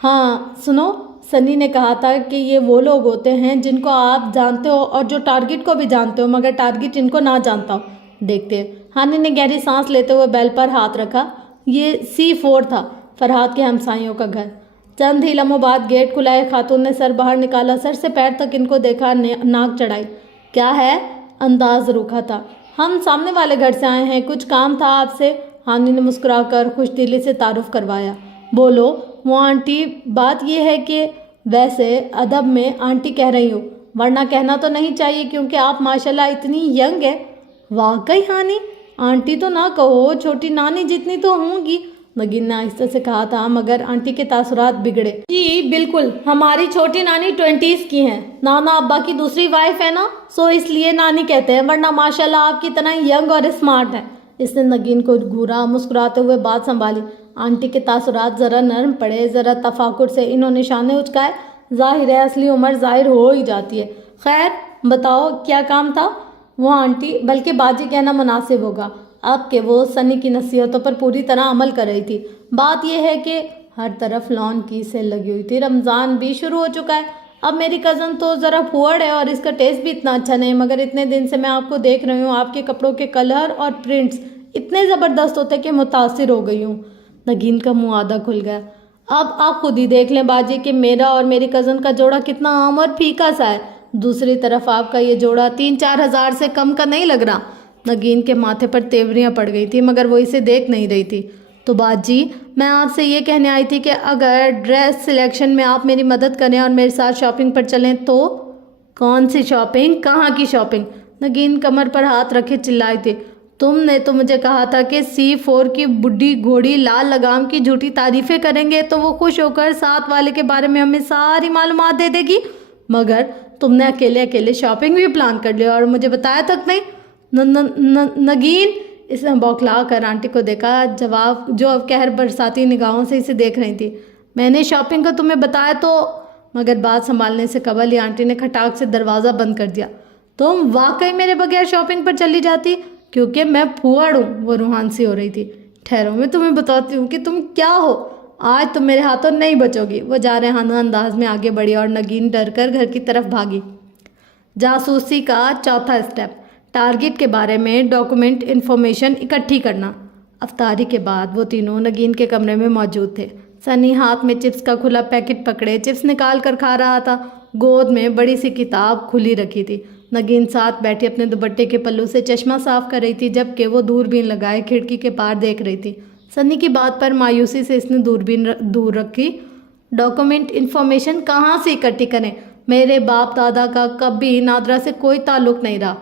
हाँ सुनो, सनी ने कहा था कि ये वो लोग होते हैं जिनको आप जानते हो और जो टारगेट को भी जानते हो मगर टारगेट इनको ना जानता हो। देखते हैं। हानि ने गहरी सांस लेते हुए बेल पर हाथ रखा। ये C4 था, फरहाद के हमसाइयों का घर। चंद ही लम्हों बाद गेट खुलाए, खातून ने सर बाहर निकाला, सर से पैर तक इनको देखा, नाक चढ़ाई। क्या है? अंदाज रूखा था। हम सामने वाले घर से आए हैं, कुछ काम था आपसे। हानि ने मुस्कुराकर खुशदिली से तारुफ करवाया। बोलो। वो आंटी, बात यह है कि वैसे अदब में आंटी कह रही हूँ, वरना कहना तो नहीं चाहिए क्योंकि आप माशाल्लाह इतनी यंग है। वाकई हानि, आंटी तो ना कहो, छोटी नानी जितनी तो होंगी, नगीन ने आहिस्ता से कहा था, मगर आंटी के तासुरात बिगड़े। जी बिल्कुल, हमारी छोटी नानी 20s की हैं, नाना अब्बा की दूसरी वाइफ है ना, सो इसलिए नानी कहते हैं, वरना माशाल्लाह आपकी तरह यंग और स्मार्ट है। इसने नगीन को घूरा, मुस्कुराते हुए बात संभाली। आंटी के तासुरात ज़रा नरम पड़े, ज़रा तफाकुर से इन्होंने शाने उचकाए। जाहिर है असली उम्र जाहिर हो ही जाती है। खैर बताओ क्या काम था? वो आंटी, बल्कि बाजी कहना मुनासिब होगा, अब के वो सनी की नसीहतों पर पूरी तरह अमल कर रही थी। बात यह है कि हर तरफ लॉन की सेल लगी हुई थी, रमज़ान भी शुरू हो चुका है। अब मेरी कज़न तो ज़रा फुअड़ है और इसका टेस्ट भी इतना अच्छा नहीं, मगर इतने दिन से मैं आपको देख रही हूँ, आपके कपड़ों के कलर और प्रिंट्स इतने ज़बरदस्त होते कि मुतासिर हो गई हूँ। नगीन का मुँह आधा खुल गया। अब आप खुद ही देख लें बाजी कि मेरा और मेरी कज़न का जोड़ा कितना आम और फीका सा है। दूसरी तरफ आपका ये जोड़ा 3-4 हज़ार से कम का नहीं लग रहा। नगीन के माथे पर तेवरियां पड़ गई थी, मगर वो इसे देख नहीं रही थी। तो बाजी, मैं आपसे ये कहने आई थी कि अगर ड्रेस सिलेक्शन में आप मेरी मदद करें और मेरे साथ शॉपिंग पर चलें तो। कौन सी शॉपिंग? कहाँ की शॉपिंग? नगीन कमर पर हाथ रखे चिल्लाई थी। तुमने तो मुझे कहा था कि C4 की बुढ़ी घोड़ी लाल लगाम की झूठी तारीफें करेंगे तो वो खुश होकर साथ वाले के बारे में हमें सारी मालूमात दे देगी, मगर तुमने अकेले अकेले शॉपिंग भी प्लान कर लिया और मुझे बताया तक नहीं। नगीन, इसने बौखला कर आंटी को देखा, जवाब जो अब कहर बरसाती निगाहों से इसे देख रही थी। मैंने शॉपिंग का तुम्हें बताया तो, मगर बात संभालने से कबल ही आंटी ने खटाक से दरवाज़ा बंद कर दिया। तुम वाकई मेरे बगैर शॉपिंग पर चली जाती? क्योंकि मैं फुअड़ हूँ, वो रूहान सी हो रही थी। ठहरो, मैं तुम्हें बताती हूँ कि तुम क्या हो, आज तुम मेरे हाथों नहीं बचोगी। वो जा रहे हाना अंदाज में आगे बढ़ी और नगीन डर कर घर की तरफ भागी। जासूसी का चौथा स्टेप, टारगेट के बारे में डॉक्यूमेंट इन्फॉर्मेशन इकट्ठी करना। अफ्तारी के बाद वो तीनों नगीन के कमरे में मौजूद थे। सनी हाथ में चिप्स का खुला पैकेट पकड़े चिप्स निकाल कर खा रहा था। गोद में बड़ी सी किताब खुली रखी थी। नगीन साथ बैठी अपने दुपट्टे के पल्लू से चश्मा साफ कर रही थी, जबकि वो दूरबीन लगाए खिड़की के पार देख रही थी। सनी की बात पर मायूसी से इसने दूरबीन दूर रखी। डॉक्यूमेंट इन्फॉर्मेशन कहाँ से इकट्ठी करें? मेरे बाप दादा का कभी नादरा से कोई ताल्लुक़ नहीं रहा।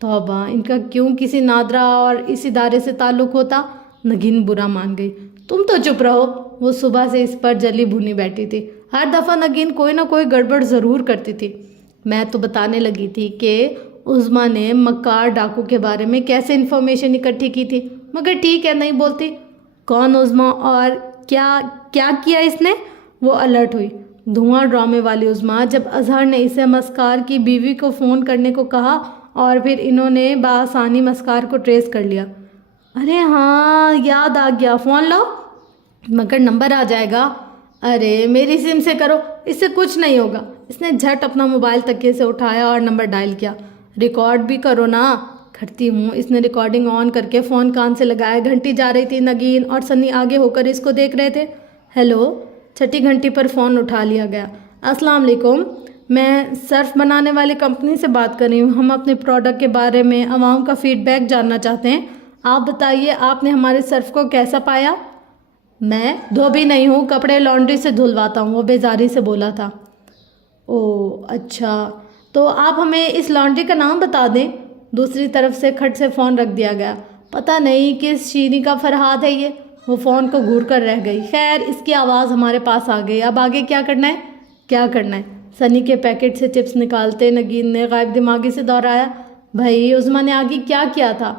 तौबा, इनका क्यों किसी नादरा और इस इदारे से ताल्लुक़ होता? नगीन बुरा मान गई। तुम तो चुप रहो। वो सुबह से इस पर जली भुनी बैठी थी। हर दफ़ा नगीन कोई ना कोई गड़बड़ ज़रूर करती थी। मैं तो बताने लगी थी कि उज़्मा ने मक्कार डाकू के बारे में कैसे इन्फॉर्मेशन इकट्ठी की थी, मगर ठीक है नहीं बोलती। कौन उज़्मा और क्या क्या किया इसने? वो अलर्ट हुई। धुआं ड्रामे वाली उज़्मा, जब अजहर ने इसे मस्कार की बीवी को फ़ोन करने को कहा और फिर इन्होंने बासानी मस्कार को ट्रेस कर लिया। अरे हाँ, याद आ गया, फ़ोन लो। मगर नंबर आ जाएगा। अरे मेरी सिम से करो, इससे कुछ नहीं होगा। इसने झट अपना मोबाइल तकिए से उठाया और नंबर डायल किया। रिकॉर्ड भी करो ना। करती हूँ। इसने रिकॉर्डिंग ऑन करके फ़ोन कान से लगाया। घंटी जा रही थी। नगीन और सन्नी आगे होकर इसको देख रहे थे। हेलो। छठी घंटी पर फ़ोन उठा लिया गया। अस्सलाम वालेकुम, मैं सर्फ बनाने वाली कंपनी से बात कर रही हूँ। हम अपने प्रोडक्ट के बारे में आवाम का फीडबैक जानना चाहते हैं। आप बताइए, आपने हमारे सर्फ को कैसा पाया? मैं धोबी नहीं हूँ, कपड़े लॉन्ड्री से धुलवाता हूँ, वो बेजारी से बोला था। ओह अच्छा, तो आप हमें इस लॉन्ड्री का नाम बता दें। दूसरी तरफ से खट से फ़ोन रख दिया गया। पता नहीं किस शीनी का फरहाद है ये। वो फ़ोन को घूर कर रह गई। खैर, इसकी आवाज़ हमारे पास आ गई। अब आगे क्या करना है? क्या करना है? सनी के पैकेट से चिप्स निकालते नगीन ने गायब दिमागी से दोहराया। भाई, उज़्मा ने आगे क्या किया था?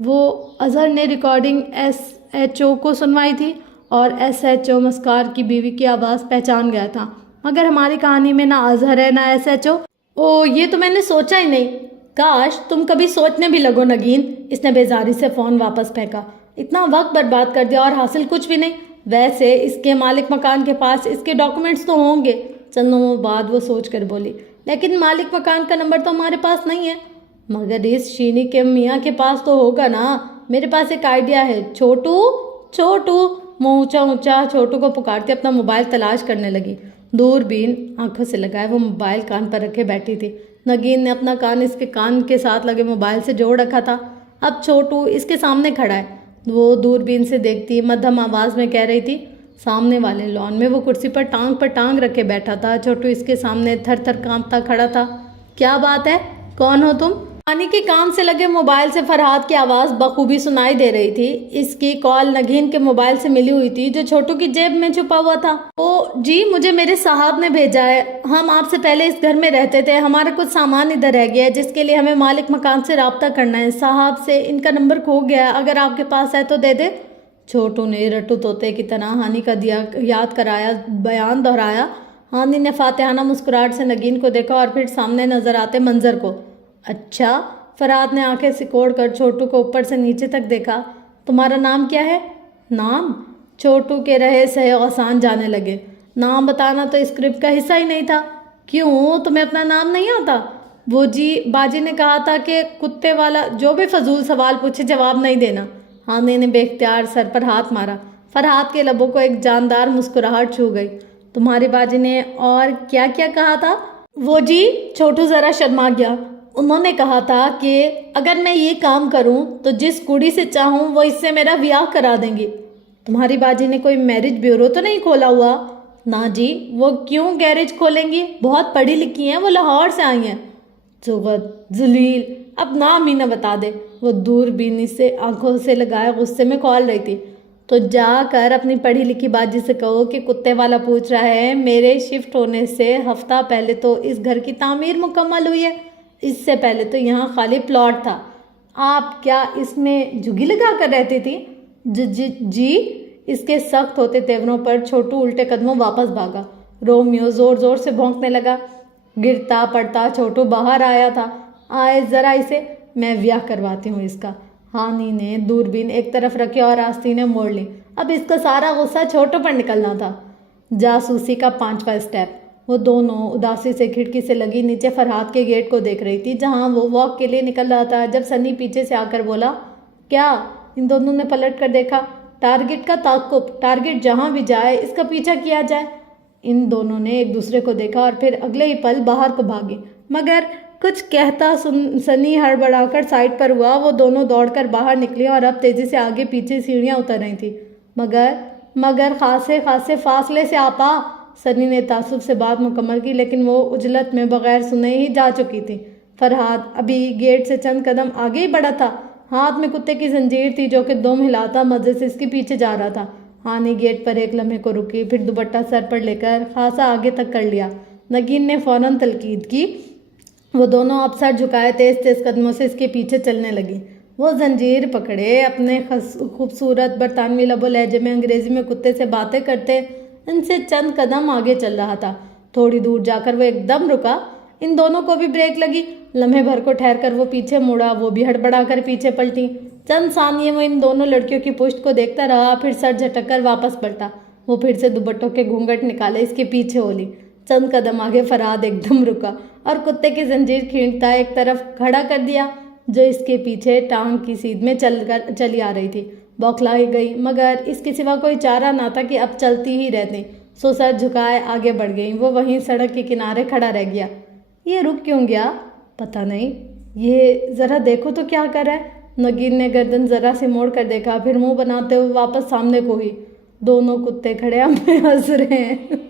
वो अजहर ने रिकॉर्डिंग SHO को सुनवाई थी और SHO मस्कार की बीवी की आवाज़ पहचान गया था, मगर हमारी कहानी में ना अजहर है ना SHO। ओ, ये तो मैंने सोचा ही नहीं। काश तुम कभी सोचने भी लगो नगीन। इसने बेजारी से फ़ोन वापस फेंका। इतना वक्त बर्बाद कर दिया और हासिल कुछ भी नहीं। वैसे इसके मालिक मकान के पास इसके डॉक्यूमेंट्स तो होंगे। चंदों बाद वो सोच कर बोली, लेकिन मालिक मकान का नंबर तो हमारे पास नहीं है। मगर इस शीनी के मियाँ के पास तो होगा ना। मेरे पास एक आइडिया है। छोटू छोटू, मुंह ऊंचा ऊंचा छोटू को पुकारती अपना मोबाइल तलाश करने लगी। दूरबीन आंखों से लगाए वो मोबाइल कान पर रखे बैठी थी। नगीन ने अपना कान इसके कान के साथ लगे मोबाइल से जोड़ रखा था। अब छोटू इसके सामने खड़ा है। वो दूरबीन से देखती मध्यम आवाज में कह रही थी, सामने वाले लॉन में वो कुर्सी पर टांग रखे बैठा था। छोटू इसके सामने थर थर कांपता खड़ा था। क्या बात है, कौन हो तुम? पानी के कान से लगे मोबाइल से फरहाद की आवाज़ बखूबी सुनाई दे रही थी। इसकी कॉल नगीन के मोबाइल से मिली हुई थी जो छोटू की जेब में छुपा हुआ था। ओ जी, मुझे मेरे साहब ने भेजा है। हम आपसे पहले इस घर में रहते थे। हमारा कुछ सामान इधर रह गया है जिसके लिए हमें मालिक मकान से राब्ता करना है। साहब से इनका नंबर खो गया है, अगर आपके पास है तो दे दे। छोटू ने रट्टू तोते की तरह हानि का दिया याद कराया बयान दोहराया। हानि ने फातिहाना मुस्कुराहट से नगीन को देखा और फिर सामने नजर आते मंजर को। अच्छा, फरहाद ने आंखें सिकोड़ कर छोटू को ऊपर से नीचे तक देखा। तुम्हारा नाम क्या है? नाम? छोटू के रहे सहे आसान जाने लगे। नाम बताना तो स्क्रिप्ट का हिस्सा ही नहीं था। क्यों, तुम्हें अपना नाम नहीं आता? वो जी बाजी ने कहा था कि कुत्ते वाला जो भी फजूल सवाल पूछे जवाब नहीं देना। हानि ने बेख्तियार सर पर हाथ मारा। फरहाद के लबों को एक जानदार मुस्कुराहट छू गई। तुम्हारी बाजी ने और क्या क्या कहा था? वो जी, छोटू जरा शर्मा गया। उन्होंने कहा था कि अगर मैं ये काम करूं तो जिस कुड़ी से चाहूं वो इससे मेरा ब्याह करा देंगी। तुम्हारी बाजी ने कोई मैरिज ब्यूरो तो नहीं खोला हुआ? ना जी, वो क्यों गैरेज खोलेंगी? बहुत पढ़ी लिखी हैं, वो लाहौर से आई हैं। जुगत जलील, अब नाम ही न बता दे। वो दूरबीन से आंखों से लगाए गुस्से में खोल रही थी। तो जाकर अपनी पढ़ी लिखी बाजी से कहो कि कुत्ते वाला पूछ रहा है। मेरे शिफ्ट होने से हफ्ता पहले तो इस घर की तामीर मुकम्मल हुई है। इससे पहले तो यहाँ खाली प्लॉट था। आप क्या इसमें झुग्गी लगा कर रहती थी? जी। इसके सख्त होते तेवरों पर छोटू उल्टे कदमों वापस भागा। रोमियो जोर जोर से भौंकने लगा। गिरता पड़ता छोटू बाहर आया था। आए जरा इसे, मैं ब्याह करवाती हूँ इसका। हानि ने दूरबीन एक तरफ रखी और आस्तीन ने मोड़ ली। अब इसका सारा गुस्सा छोटू पर निकलना था। जासूसी का 5वां स्टेप। वो दोनों उदासी से खिड़की से लगी नीचे फरहाद के गेट को देख रही थी जहां वो वॉक के लिए निकल रहा था जब सनी पीछे से आकर बोला, क्या? इन दोनों ने पलट कर देखा। टारगेट का ताक़ुब, टारगेट जहां भी जाए इसका पीछा किया जाए। इन दोनों ने एक दूसरे को देखा और फिर अगले ही पल बाहर को भागे। मगर कुछ कहता सनी हड़बड़ाकर साइड पर हुआ। वो दोनों दौड़कर बाहर निकले और अब तेजी से आगे पीछे सीढ़ियां उतर रही थी। मगर खासे फासले से आपा। सनी ने तासुब से बात मुकम्मल की लेकिन वो उजलत में बगैर सुने ही जा चुकी थी। फरहाद अभी गेट से चंद कदम आगे ही बढ़ा था। हाथ में कुत्ते की जंजीर थी जो कि दुम हिलाता मजे से इसके पीछे जा रहा था। हानि गेट पर एक लम्हे को रुकी, फिर दुपट्टा सर पर लेकर खासा आगे तक कर लिया। नगीन ने फौरन तलकीद की। वो दोनों अब सर झुकाए तेज तेज कदमों से इसके पीछे चलने लगी। वो जंजीर पकड़े अपने खूबसूरत बरतानवी लबो लहजे में अंग्रेजी में कुत्ते से बातें करते इनसे चंद कदम आगे चल रहा था। थोड़ी दूर जाकर वो एकदम रुका। इन दोनों को भी ब्रेक लगी। लम्हे भर को ठहर कर वो पीछे मुड़ा। वो भी हड़बड़ा कर पीछे पलटी। चंद सानिये वो इन दोनों लड़कियों की पुष्ट को देखता रहा, फिर सर झटक कर वापस पलटा। वो फिर से दुपट्टों के घूंघट निकाले इसके पीछे होली। चंद कदम आगे फरहाद एकदम रुका और कुत्ते की जंजीर खींचता एक तरफ खड़ा कर दिया जो इसके पीछे टांग की सीध में चली आ रही थी। बौखलाई गई मगर इसके सिवा कोई चारा ना था कि अब चलती ही रहती। सो सर झुकाए आगे बढ़ गई। वो वहीं सड़क के किनारे खड़ा रह गया। ये रुक क्यों गया? पता नहीं। ये ज़रा देखो तो क्या कर रहा है। नगीन ने गर्दन ज़रा से मोड़ कर देखा, फिर मुंह बनाते हुए वापस सामने को ही। दोनों कुत्ते खड़े हमें हंस रहे हैं।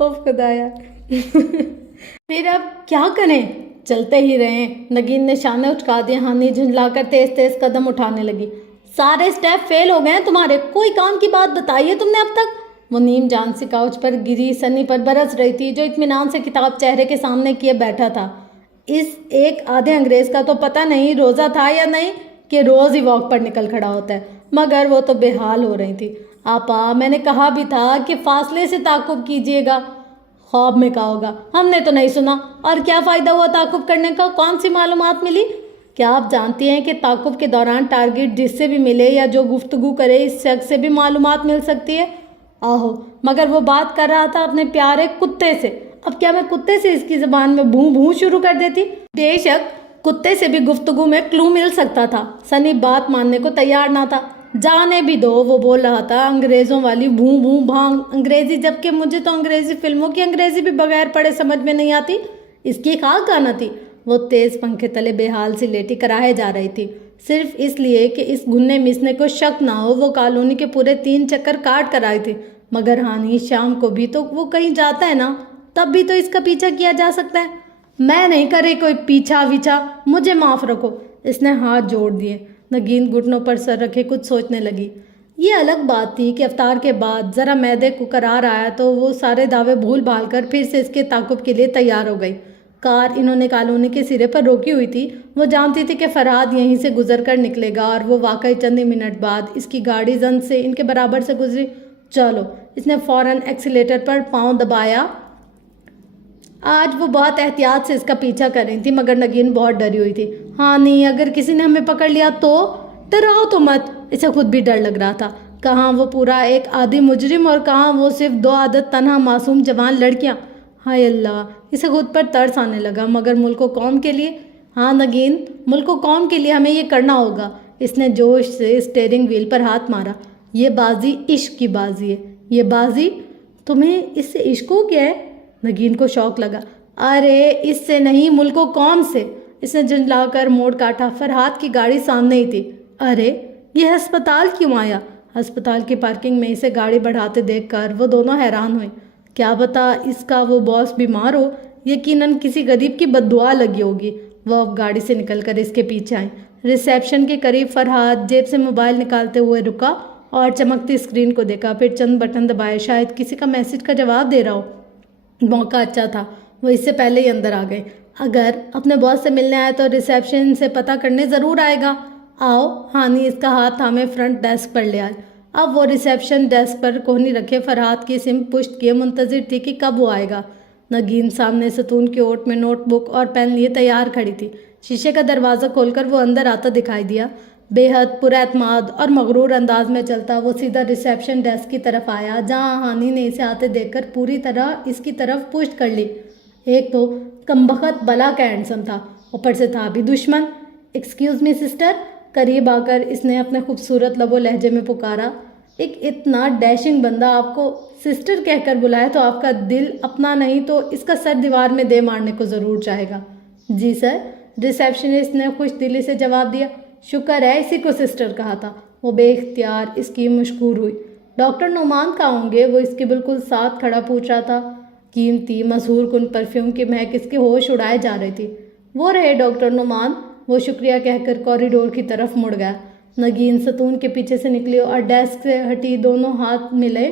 ओफ खुदाया। फिर अब क्या करें? चलते ही रहे। नगीन ने शाने उचका दिया। हानि झुंझलाकर तेज तेज कदम उठाने लगी। सारे स्टेप फेल हो गए हैं तुम्हारे। कोई काम की बात बताइए तुमने अब तक। वो नीम जान सी काउच पर गिरी सनी पर बरस रही थी जो इत्मीनान से किताब चेहरे के सामने किए बैठा था। इस एक आधे अंग्रेज का तो पता नहीं रोज़ा था या नहीं कि रोज़ ही वॉक पर निकल खड़ा होता है, मगर वो तो बेहाल हो रही थी। आपा, मैंने कहा भी था कि फासले से ताक़ुब कीजिएगा। ख्वाब में कहा होगा, हमने तो नहीं सुना। और क्या फ़ायदा हुआ ताक़ुब करने का? कौन सी मालूमात मिली? क्या आप जानती हैं कि ताक़ुब के दौरान टारगेट जिससे भी मिले या जो गुफ्तगू करे इस शख्स से भी मालूमात मिल सकती है? आहो, मगर वो बात कर रहा था अपने प्यारे कुत्ते से। अब क्या मैं कुत्ते से इसकी ज़बान में भूं भूं शुरू कर देती? बेशक कुत्ते से भी गुफ्तगू में क्लू मिल सकता था। सनी बात मानने को तैयार ना था। जाने भी दो, वो बोल रहा था, अंग्रेज़ों वाली भूं भूं भांग अंग्रेज़ी, जबकि मुझे तो अंग्रेज़ी फिल्मों की अंग्रेज़ी भी बगैर पढ़े समझ में नहीं आती। इसकी खाक गाना थी। वो तेज़ पंखे तले बेहाल सी लेटी कराहे जा रही थी, सिर्फ इसलिए कि इस घुन्ने मिसने को शक ना हो। वो कॉलोनी के पूरे 3 चक्कर काट कर आई थी, मगर हानि शाम को भी तो वो कहीं जाता है ना, तब भी तो इसका पीछा किया जा सकता है। मैं नहीं करे कोई पीछा वीछा, मुझे माफ़ रखो। इसने हाथ जोड़ दिए। नगीन घुटनों पर सर रखे कुछ सोचने लगी। ये अलग बात थी कि अवतार के बाद ज़रा मैदे को करार आया तो वो सारे दावे भूल भाल कर फिर से इसके ताक़ुब के लिए तैयार हो गई। कार इन्होंने कॉलोनी के सिरे पर रोकी हुई थी। वो जानती थी कि फरहाद यहीं से गुजर कर निकलेगा, और वो वाकई चंद ही मिनट बाद इसकी गाड़ी जन से इनके बराबर से गुजरी। चलो, इसने फ़ौरन एक्सीलेटर पर पाँव दबाया। आज वो बहुत एहतियात से इसका पीछा कर रही थी, मगर नगीन बहुत डरी हुई थी। हाँ नहीं, अगर किसी ने हमें पकड़ लिया तो? डराओ तो मत। इसे खुद भी डर लग रहा था। कहाँ वो पूरा एक आदि मुजरिम और कहाँ वो सिर्फ 2 आदत तन्हा मासूम जवान लड़कियाँ। हाय अल्लाह, इसे खुद पर तरस आने लगा। मगर मुल्क व कौम के लिए, हाँ नगीन, मुल्क व कौम के लिए हमें ये करना होगा। इसने जोश से स्टीयरिंग व्हील पर हाथ मारा। ये बाजी इश्क की बाजी है। ये बाजी? तुम्हें इससे इश्क हो गया है? नगीन को शौक लगा। अरे इससे नहीं, मुल्क व कौम से। इसने झुंझलाकर मोड़ काटा। फरहाद की गाड़ी सामने ही थी। अरे ये अस्पताल क्यों आया? अस्पताल की पार्किंग में इसे गाड़ी बढ़ाते देखकर वो दोनों हैरान हुए। क्या बता इसका वो बॉस बीमार हो, यकीनन किसी गरीब की बद्दुआ लगी होगी। वो अब गाड़ी से निकलकर इसके पीछे आई। रिसेप्शन के करीब फरहाद जेब से मोबाइल निकालते हुए रुका और चमकती स्क्रीन को देखा, फिर चंद बटन दबाए। शायद किसी का मैसेज का जवाब दे रहा हो। मौका अच्छा था, वो इससे पहले ही अंदर आ गए। अगर अपने बॉस से मिलने आए तो रिसेप्शन से पता करने ज़रूर आएगा। आओ। हानि इसका हाथ थामे फ्रंट डेस्क पर ले आए। अब वो रिसेप्शन डेस्क पर कोहनी रखे फरहाद की सिम पुश्त किए मुंतजिर थी कि कब वो आएगा। नगीन सामने सतून की ओट में नोटबुक और पेन लिए तैयार खड़ी थी। शीशे का दरवाज़ा खोलकर वो अंदर आता दिखाई दिया। बेहद पुरएतमाद और मगरूर अंदाज में चलता वो सीधा रिसेप्शन डेस्क की तरफ आया, जहां हानि ने इसे आते देखकर पूरी तरह इसकी तरफ पुश्त कर ली। एक तो कमबख्त बला का हैंडसम था, ऊपर से था भी दुश्मन। Excuse me sister. करीब आकर इसने अपने खूबसूरत लबो लहजे में पुकारा। एक इतना डैशिंग बंदा आपको सिस्टर कहकर बुलाए तो आपका दिल अपना नहीं तो इसका सर दीवार में दे मारने को ज़रूर चाहेगा। जी सर, रिसेप्शनिस्ट ने खुश दिली से जवाब दिया। शुक्र है इसी को सिस्टर कहा था। वो बेख्तियार इसकी मशहूर हुई। डॉक्टर नुमान कहाँ होंगे? वो इसके बिल्कुल साथ खड़ा पूछ रहा था। कीमती मशहूर कुन परफ्यूम की महक इसके होश उड़ाए जा रही थी। वो रहे डॉक्टर नुमान। वो शुक्रिया कहकर कॉरिडोर की तरफ मुड़ गया। नगीन सतून के पीछे से निकली और डेस्क से हटी दोनों हाथ मिले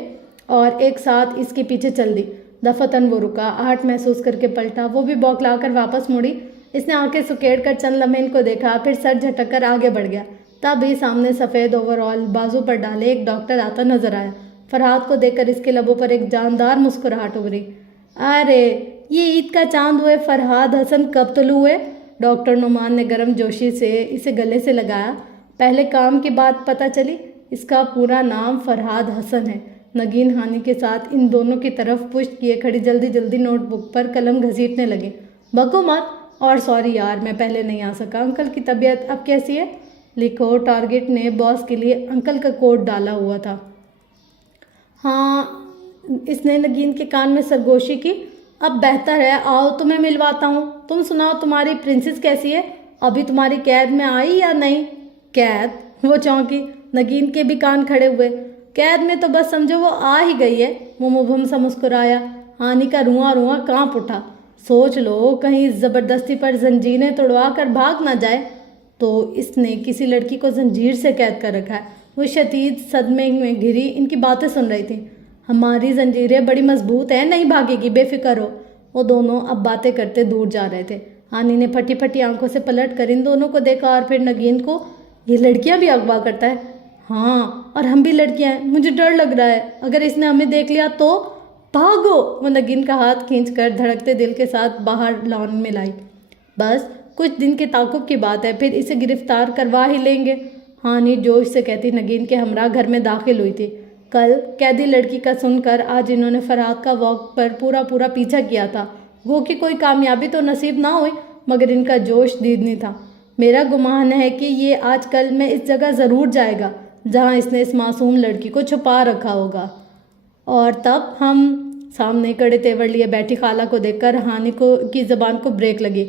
और एक साथ इसके पीछे चल दी। दफतन वो रुका, आहट महसूस करके पलटा। वो भी बौखलाकर वापस मुड़ी। इसने आंखें सुकेड़ कर चंद लम्हे इनको देखा, फिर सर झटक कर आगे बढ़ गया। तभी सामने सफ़ेद ओवरऑल बाजू पर डाले एक डॉक्टर आता नजर आया। फरहाद को देखकर इसके लबों पर एक जानदार मुस्कुराहट उभरी। अरे ये ईद का चांद हुए फरहाद हसन, कब तुलू हुए? डॉक्टर नुमान ने गर्म जोशी से इसे गले से लगाया। पहले काम की बात पता चली, इसका पूरा नाम फरहाद हसन है। नगीन हानि के साथ इन दोनों की तरफ पुश्त किए खड़ी जल्दी जल्दी नोटबुक पर कलम घसीटने लगे। बको मत। और सॉरी यार, मैं पहले नहीं आ सका। अंकल की तबीयत अब कैसी है? लिखो। टारगेट ने बॉस के लिए अंकल का कोड डाला हुआ था। हाँ, इसने नगीन के कान में सरगोशी की। अब बेहतर है, आओ तुम्हें मिलवाता हूँ। तुम सुनाओ, तुम्हारी प्रिंसेस कैसी है? अभी तुम्हारी कैद में आई या नहीं? कैद? वो चौंकी। नगीन के भी कान खड़े हुए। कैद में तो बस समझो वो आ ही गई है। वो मुबहम सा मुस्कुराया। हानि का रुआ रुआ कांप उठा। सोच लो कहीं ज़बरदस्ती पर जंजीरें तोड़वा कर भाग ना जाए। तो इसने किसी लड़की को जंजीर से कैद कर रखा है। वो शदीद सदमे में घिरी इनकी बातें सुन रही थी। हमारी जंजीरें बड़ी मजबूत हैं, नहीं भागेगी, बेफिक्र हो। वो दोनों अब बातें करते दूर जा रहे थे। हानि ने फटी फटी आंखों से पलट कर इन दोनों को देखा और फिर नगीन को। ये लड़कियां भी अगवा करता है? हाँ, और हम भी लड़कियां हैं। मुझे डर लग रहा है, अगर इसने हमें देख लिया तो। भागो। वो नगीन का हाथ खींचकर धड़कते दिल के साथ बाहर लॉन में लाई। बस कुछ दिन के ताकुब की बात है, फिर इसे गिरफ्तार करवा ही लेंगे। हानि जोश से कहती नगीन के हमरा घर में दाखिल हुई थी। कल कैदी लड़की का सुनकर आज इन्होंने फरहाद का वॉक पर पूरा पूरा पीछा किया था। वो कि कोई कामयाबी तो नसीब ना हुई, मगर इनका जोश दीदनी था। मेरा गुमान है कि ये आजकल में इस जगह ज़रूर जाएगा जहाँ इसने इस मासूम लड़की को छुपा रखा होगा। और तब हम सामने कड़े तेवर लिए बैठी खाला को देखकर हानि को की ज़बान को ब्रेक लगी।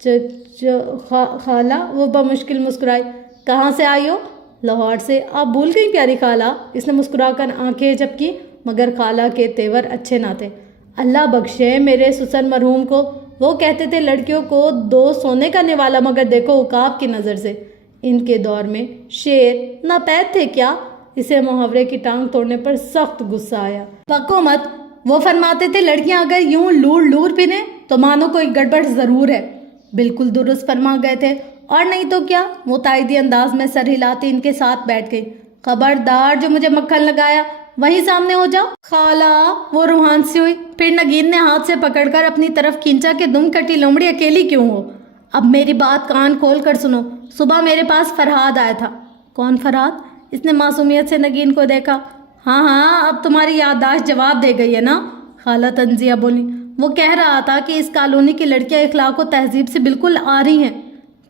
खाला, वो बमुश्किल मुस्कुराई। कहाँ से आई हो? लाहौर से। आप भूल गई प्यारी खाला? इसने मुस्कुराकर आंखें झपकी, मगर खाला के तेवर अच्छे ना थे। अल्लाह बख्शे मेरे सुसन मरहूम को, वो कहते थे लड़कियों को दो सोने का निवाला, मगर देखो उकाब की नज़र से। इनके दौर में शेर नापैद थे क्या? इसे मुहावरे की टांग तोड़ने पर सख्त गुस्सा आया। पको मत, वो फरमाते थे लड़कियां अगर यूं लूर लूर पिने तो मानो कोई गड़बड़ ज़रूर है। बिल्कुल दुरुस्त फरमा गए थे, और नहीं तो क्या। मुताइदी अंदाज में सर हिलाती इनके साथ बैठ गई। खबरदार, जो मुझे मक्खन लगाया वहीं सामने हो जाओ। खाला, वो रूहान सी हुई। फिर नगीन ने हाथ से पकड़कर अपनी तरफ खींचा कि दुम कटी लोमड़ी, अकेली क्यों हो? अब मेरी बात कान खोल कर सुनो। सुबह मेरे पास फरहाद आया था। कौन फरहाद? इसने मासूमियत से नगीन को देखा। हाँ हाँ, अब तुम्हारी याददाश्त जवाब दे गई है ना? खाला तंजिया बोली। वो कह रहा था कि इस कॉलोनी की लड़कियां इखलाक व तहजीब से बिल्कुल आ रही हैं।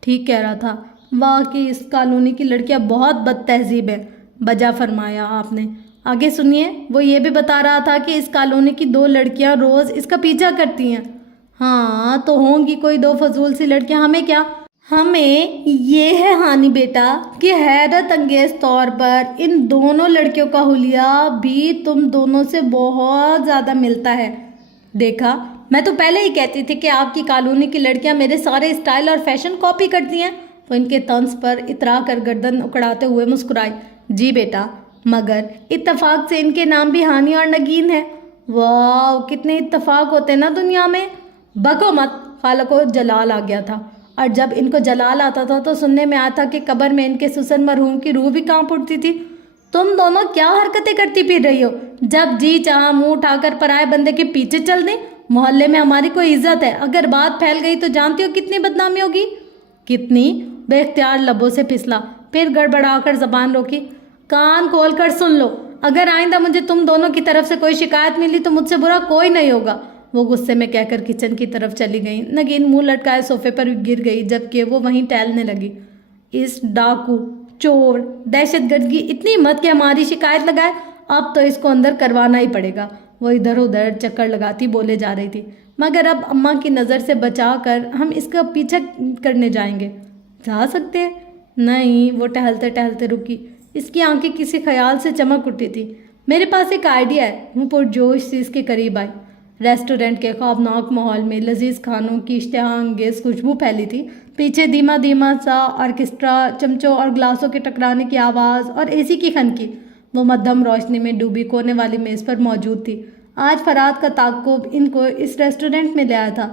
ठीक कह रहा था। वाह कि इस कॉलोनी की लड़कियां बहुत बद तहजीब हैं। बजा फरमाया आपने। आगे सुनिए। वो ये भी बता रहा था कि इस कॉलोनी की 2 लड़कियां रोज़ इसका पीछा करती हैं। हाँ, तो होंगी कोई 2 फजूल सी लड़कियां, हमें क्या। हमें ये है हानि बेटा कि हैरत अंगेज तौर पर इन दोनों लड़कियों का हुलिया भी तुम दोनों से बहुत ज़्यादा मिलता है। देखा, मैं तो पहले ही कहती थी कि आपकी कॉलोनी की लड़कियां मेरे सारे स्टाइल और फैशन कॉपी करती हैं। वो इनके तंज पर इतरा कर गर्दन उकड़ाते हुए मुस्कुराई। जी बेटा, मगर इत्तफाक से इनके नाम भी हानि और नगीन है। वाह, कितने इत्तफाक होते ना दुनिया में। बको मत। खाला को जलाल आ गया था, और जब इनको जलाल आता था तो सुनने में आया था कि कब्र में इनके सुसन मरहूम की रूह भी कांप उठती थी। तुम दोनों क्या हरकतें करती फिर रही हो? जब जी चाह मुंह उठाकर पराए बंदे के पीछे चल दें। मोहल्ले में हमारी कोई इज्जत है, अगर बात फैल गई तो जानती हो कितनी बदनामी होगी। कितनी? बेख्तियार लबों से फिसला, फिर गड़बड़ाकर जबान रोकी। कान खोल कर सुन लो, अगर आइंदा मुझे तुम दोनों की तरफ से कोई शिकायत मिली तो मुझसे बुरा कोई नहीं होगा। वो गुस्से में कहकर किचन की तरफ चली गई। नगीन मुंह लटकाए सोफे पर गिर गई, जबकि वो वहीं टहलने लगी। इस डाकू, चोर, दहशतगर्द की इतनी हिम्मत कि हमारी शिकायत लगाए, अब तो इसको अंदर करवाना ही पड़ेगा। वो इधर उधर चक्कर लगाती बोले जा रही थी। मगर अब अम्मा की नज़र से बचा कर हम इसका पीछा करने जाएंगे। जा सकते हैं? नहीं। वो टहलते टहलते रुकी। इसकी आंखें किसी ख्याल से चमक उठी थी। मेरे पास एक आइडिया है। वो पुरजोश से इसके करीब आई। रेस्टोरेंट के ख्वाबनाक माहौल में लजीज खानों की इश्तिहा अंगेज खुशबू फैली थी। पीछे धीमा धीमा सा ऑर्केस्ट्रा, चमचों और ग्लासों के टकराने की आवाज़ और एसी की खनकी। वो मध्यम रोशनी में डूबी कोने वाली मेज़ पर मौजूद थी। आज फराद का ताक़ुब इनको इस रेस्टोरेंट में ले आया था।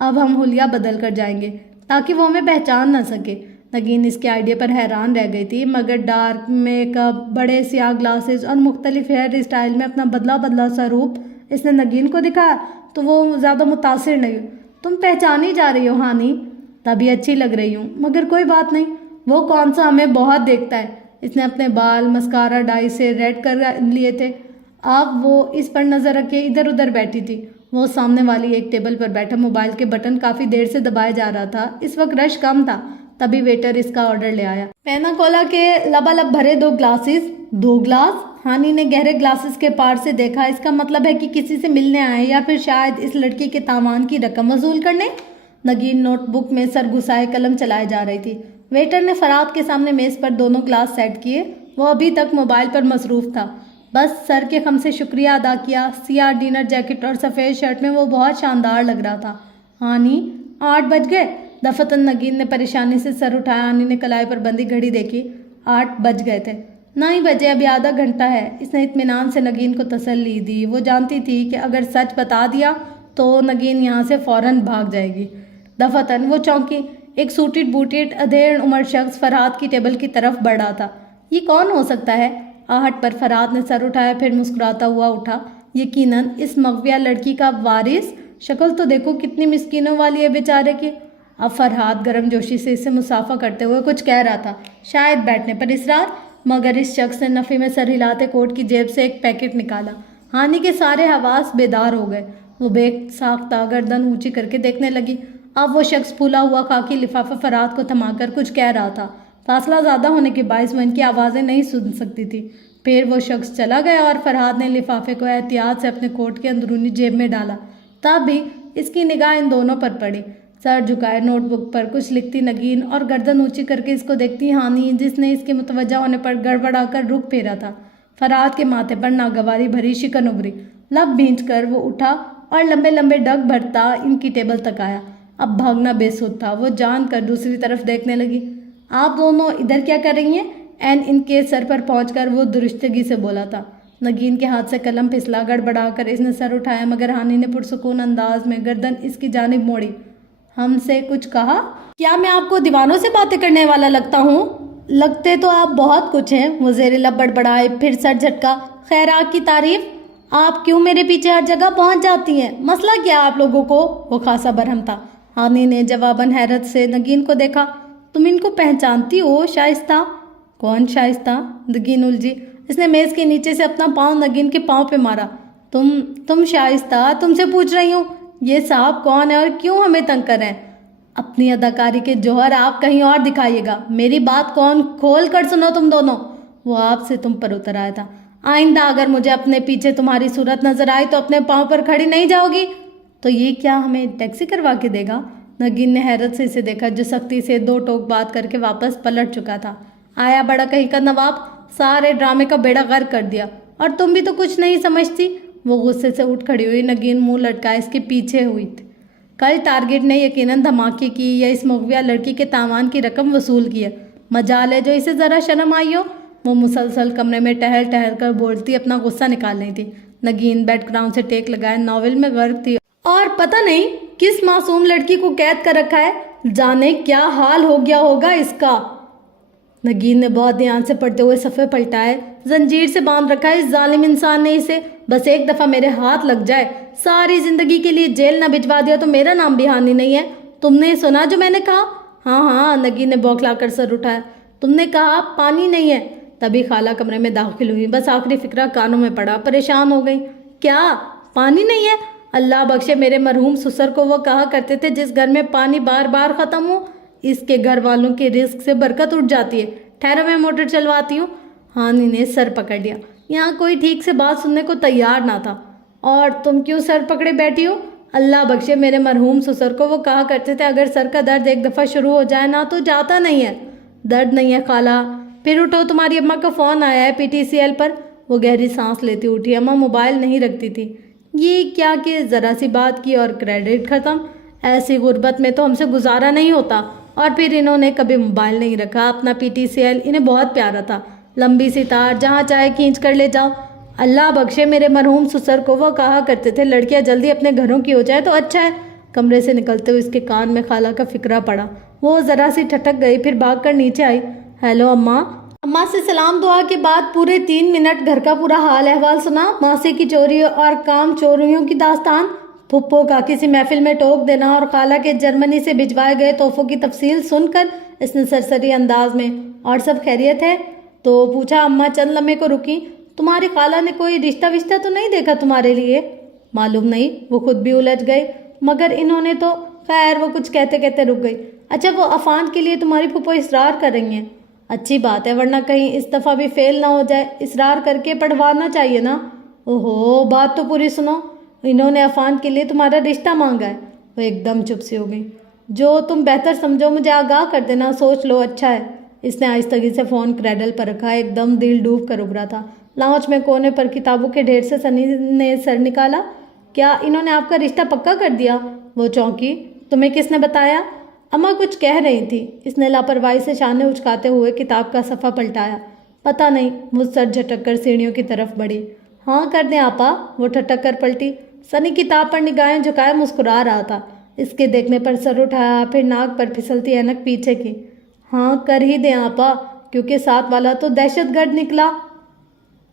अब हम हुलिया बदल कर जाएंगे ताकि वो हमें पहचान ना सके। नगीन इसके आइडिया पर हैरान रह गई थी, मगर डार्क मेकअप, बड़े स्याह ग्लासेस और मुख्तलिफ हेयर स्टाइल में अपना बदला बदला सा रूप इसने नगीन को दिखाया तो वो ज़्यादा मुतासिर नहीं। तुम पहचानी जा रही हो हानि, तभी अच्छी लग रही हूँ, मगर कोई बात नहीं। वो कौन सा हमें बहुत देखता है। इसने अपने बाल मस्कारा डाई से रेड कर लिए थे। अब वो इस पर नज़र रखे इधर उधर बैठी थी। वो सामने वाली एक टेबल पर बैठा मोबाइल के बटन काफ़ी देर से दबाया जा रहा था। इस वक्त रश कम था। तभी वेटर इसका ऑर्डर ले आया। पैना कोला के लबालब भरे 2 ग्लासेस। 2 ग्लास? हानि ने गहरे ग्लासेस के पार से देखा। इसका मतलब है कि किसी से मिलने आए या फिर शायद इस लड़की के तावान की रकम वसूल करने। नगीन नोटबुक में सर घुसाए कलम चलाए जा रही थी। वेटर ने फराद के सामने मेज़ पर दोनों ग्लास सेट किए। वो अभी तक मोबाइल पर मसरूफ़ था। बस सर के खम से शुक्रिया अदा किया। सियाह डिनर जैकेट और सफ़ेद शर्ट में वो बहुत शानदार लग रहा था। हानि, 8 बज गए। दफतन नगीन ने परेशानी से सर उठाया। हानि ने कलाई पर बंदी घड़ी देखी। 8 बज गए थे। 9 बजे, अभी आधा घंटा है। इसने इत्मीनान से नगीन को तसल्ली दी। वो जानती थी कि अगर सच बता दिया तो नगीन यहाँ से फ़ौरन भाग जाएगी। दफतन वो चौंकी। एक सूटेड बूटेड अधेड़ उम्र शख्स फरहाद की टेबल की तरफ बढ़ रहा था। ये कौन हो सकता है? आहट पर फरहाद ने सर उठाया, फिर मुस्कुराता हुआ उठा। यकीनन इस मगविया लड़की का वारिस। शक्ल तो देखो कितनी मिस्कीनों वाली है बेचारे की। अब फरहाद गर्मजोशी से इससे मुसाफा करते हुए कुछ कह रहा था, शायद बैठने पर इसरार। मगर इस शख्स ने नफ़ी में सर हिलाते कोट की जेब से एक पैकेट निकाला। हानि के सारे हवास बेदार हो गए। वो बेसाख्ता गर्दन ऊंची करके देखने लगी। अब वो शख्स फूला हुआ खाकी लिफाफा फरहाद को थमाकर कुछ कह रहा था। फासला ज़्यादा होने के बायस वो इनकी आवाज़ें नहीं सुन सकती थी। फिर वो शख्स चला गया और फरहाद ने लिफाफे को एहतियात से अपने कोट की अंदरूनी जेब में डाला। तब भी इसकी निगाह इन दोनों पर पड़ी। सर झुकाए नोटबुक पर कुछ लिखती नगीन और गर्दन ऊंची करके इसको देखती हानि, जिसने इसके मुतवज्जा होने पर गड़बड़ाकर रुख फेरा था। फरहाद के माथे पर नागवारी भरी शिकन उभरी। लब भींच कर वो उठा और लंबे लंबे डग भरता इनकी टेबल तक आया। अब भागना बेसुध था। वो जान कर दूसरी तरफ देखने लगी। आप दोनों इधर क्या कर रही हैं? एन इनके सर पर पहुंचकर वो दुरुस्तगी से बोला था। नगीन के हाथ से कलम फिसला। गड़बड़ाकर इसने सर उठाया, मगर हानि ने पुरसुकून अंदाज में गर्दन इसकी जानिब मोड़ी। हमसे कुछ कहा? क्या मैं आपको दीवानों से बातें करने वाला लगता हूँ? लगते तो आप बहुत कुछ हैं। वो ज़ेरे लब बड़बड़ाए, फिर सर झटका। खैर, आग की तारीफ। आप क्यों मेरे पीछे हर जगह पहुंच जाती हैं? मसला क्या आप लोगों को? वो खासा बरहम था। हानि ने जवाबन हैरत से नगीन को देखा। तुम इनको पहचानती हो? शाइस्ता? कौन शाइस्ता? नगीन उलझी। इसने मेज़ के नीचे से अपना पाँव नगीन के पाँव पे मारा। तुम शाइस्ता? तुमसे पूछ रही हूँ। ये साहब कौन है और क्यों हमें तंग कर रहे हैं? अपनी अदाकारी के जौहर आप कहीं और दिखाइएगा। मेरी बात कौन खोल कर सुनो तुम दोनों। वो आपसे तुम पर उतर आया था। आइंदा अगर मुझे अपने पीछे तुम्हारी सूरत नजर आई तो अपने पाँव पर खड़ी नहीं जाओगी। तो ये क्या हमें टैक्सी करवा के देगा? नगीन ने हैरत से इसे देखा, जो सख्ती से दो टोक बात करके वापस पलट चुका था। आया बड़ा कहीं का नवाब, सारे ड्रामे का बेड़ा गर्क कर दिया। और तुम भी तो कुछ नहीं समझती। वो गुस्से से उठ खड़ी हुई। नगीन मुंह लटकाए इसके पीछे हुई थी। कल टारगेट ने यकीनन धमाके की या इस मुगविया लड़की के तावान की रकम वसूल की है। मजाल है जो इसे ज़रा शर्म आई हो। वो मुसलसल कमरे में टहल टहल कर बोलती अपना गुस्सा निकाल रही थी। नगीन बैकग्राउंड से टेक लगाए नॉवेल में गर्क थी और पता नहीं किस मासूम लड़की को कैद कर रखा है। जाने क्या हाल हो गया होगा इसका। नगीन ने बहुत ध्यान से पढ़ते हुए सफ़े पलटाए। जंजीर से बांध रखा है इस जालिम इंसान ने इसे। बस एक दफ़ा मेरे हाथ लग जाए, सारी ज़िंदगी के लिए जेल न भिजवा दिया तो मेरा नाम भी हानि नहीं है। तुमने सुना जो मैंने कहा? हाँ हाँ, नगीन ने बौखला कर सर उठाया। तुमने कहा पानी नहीं है। तभी खाला कमरे में दाखिल हुई। बस आखिरी फिक्रा कानों में पड़ा। परेशान हो गई। क्या पानी नहीं है? अल्लाह बख्शे मेरे मरहूम ससुर को वो कहा करते थे, जिस घर में पानी बार बार ख़त्म हो इसके घर वालों के रिस्क से बरकत उठ जाती है। ठहरो, मैं मोटर चलवाती हूँ। हानि ने सर पकड़ लिया। यहाँ कोई ठीक से बात सुनने को तैयार ना था। और तुम क्यों सर पकड़े बैठी हो? अल्लाह बख्शे मेरे मरहूम ससुर को वो कहा करते थे, अगर सर का दर्द एक दफ़ा शुरू हो जाए ना तो जाता नहीं है। दर्द नहीं है खाला? फिर उठो, तुम्हारी अम्मा का फ़ोन आया है PTCL पर। वो गहरी सांस लेती उठी। अम्मा मोबाइल नहीं रखती थी। ये क्या कि ज़रा सी बात की और क्रेडिट ख़त्म। ऐसी गुर्बत में तो हमसे गुजारा नहीं होता। और फिर इन्होंने कभी मोबाइल नहीं रखा। अपना PTCL इन्हें बहुत प्यारा था। लंबी सी तार, जहाँ चाहे खींच कर ले जाओ। अल्लाह बख्शे मेरे मरहूम ससुर को वो कहा करते थे, लड़कियाँ जल्दी अपने घरों की हो जाए तो अच्छा है। कमरे से निकलते हुए इसके कान में खाला का फिक्रा पड़ा। वो ज़रा सी ठटक गई, फिर भाग कर नीचे आई। हेलो अम्मा। अम्मा से सलाम दुआ के बाद पूरे 3 मिनट घर का पूरा हाल अहवाल सुना। मासी की चोरी और काम चोरियों की दास्तान, फुप्पो का किसी महफिल में टोक देना और खाला के जर्मनी से भिजवाए गए तोहफों की तफसील सुनकर इसने सरसरी अंदाज में, और सब खैरियत है? तो पूछा। अम्मा चंद लम्हे को रुकी। तुम्हारी खाला ने कोई रिश्ता विश्ता तो नहीं देखा तुम्हारे लिए? मालूम नहीं। वो खुद भी उलझ गई। मगर इन्होंने तो, खैर वो कुछ कहते कहते रुक गई। अच्छा, वो अफान के लिए तुम्हारी फुप्पो इसरार कर रही हैं? अच्छी बात है, वरना कहीं इस दफ़ा भी फेल ना हो जाए। इसरार करके पढ़वाना चाहिए ना। ओहो, बात तो पूरी सुनो। इन्होंने अफान के लिए तुम्हारा रिश्ता मांगा है। वो एकदम चुप सी हो गई। जो तुम बेहतर समझो मुझे आगाह कर देना, सोच लो, अच्छा है। इसने आहिस्तगी से फ़ोन क्रैडल पर रखा। एकदम दिल डूब कर उभरा था। लाउंज में कोने पर किताबों के ढेर से सनी ने सर निकाला। क्या इन्होंने आपका रिश्ता पक्का कर दिया? वो चौंकी। तुम्हें किसने बताया? अम्मा कुछ कह रही थी। इसने लापरवाही से शाने उचकाते हुए किताब का सफ़ा पलटाया। पता नहीं। मुझ सर झटक कर सीढ़ियों की तरफ बढ़ी। हाँ कर दें आपा। वो ठटक कर पलटी। सनी किताब पर निगाहें झुकाए मुस्कुरा रहा था। इसके देखने पर सर उठाया, फिर नाक पर फिसलती ऐनक पीछे की। हाँ कर ही दें आपा, क्योंकि साथ वाला तो दहशतगर्द निकला।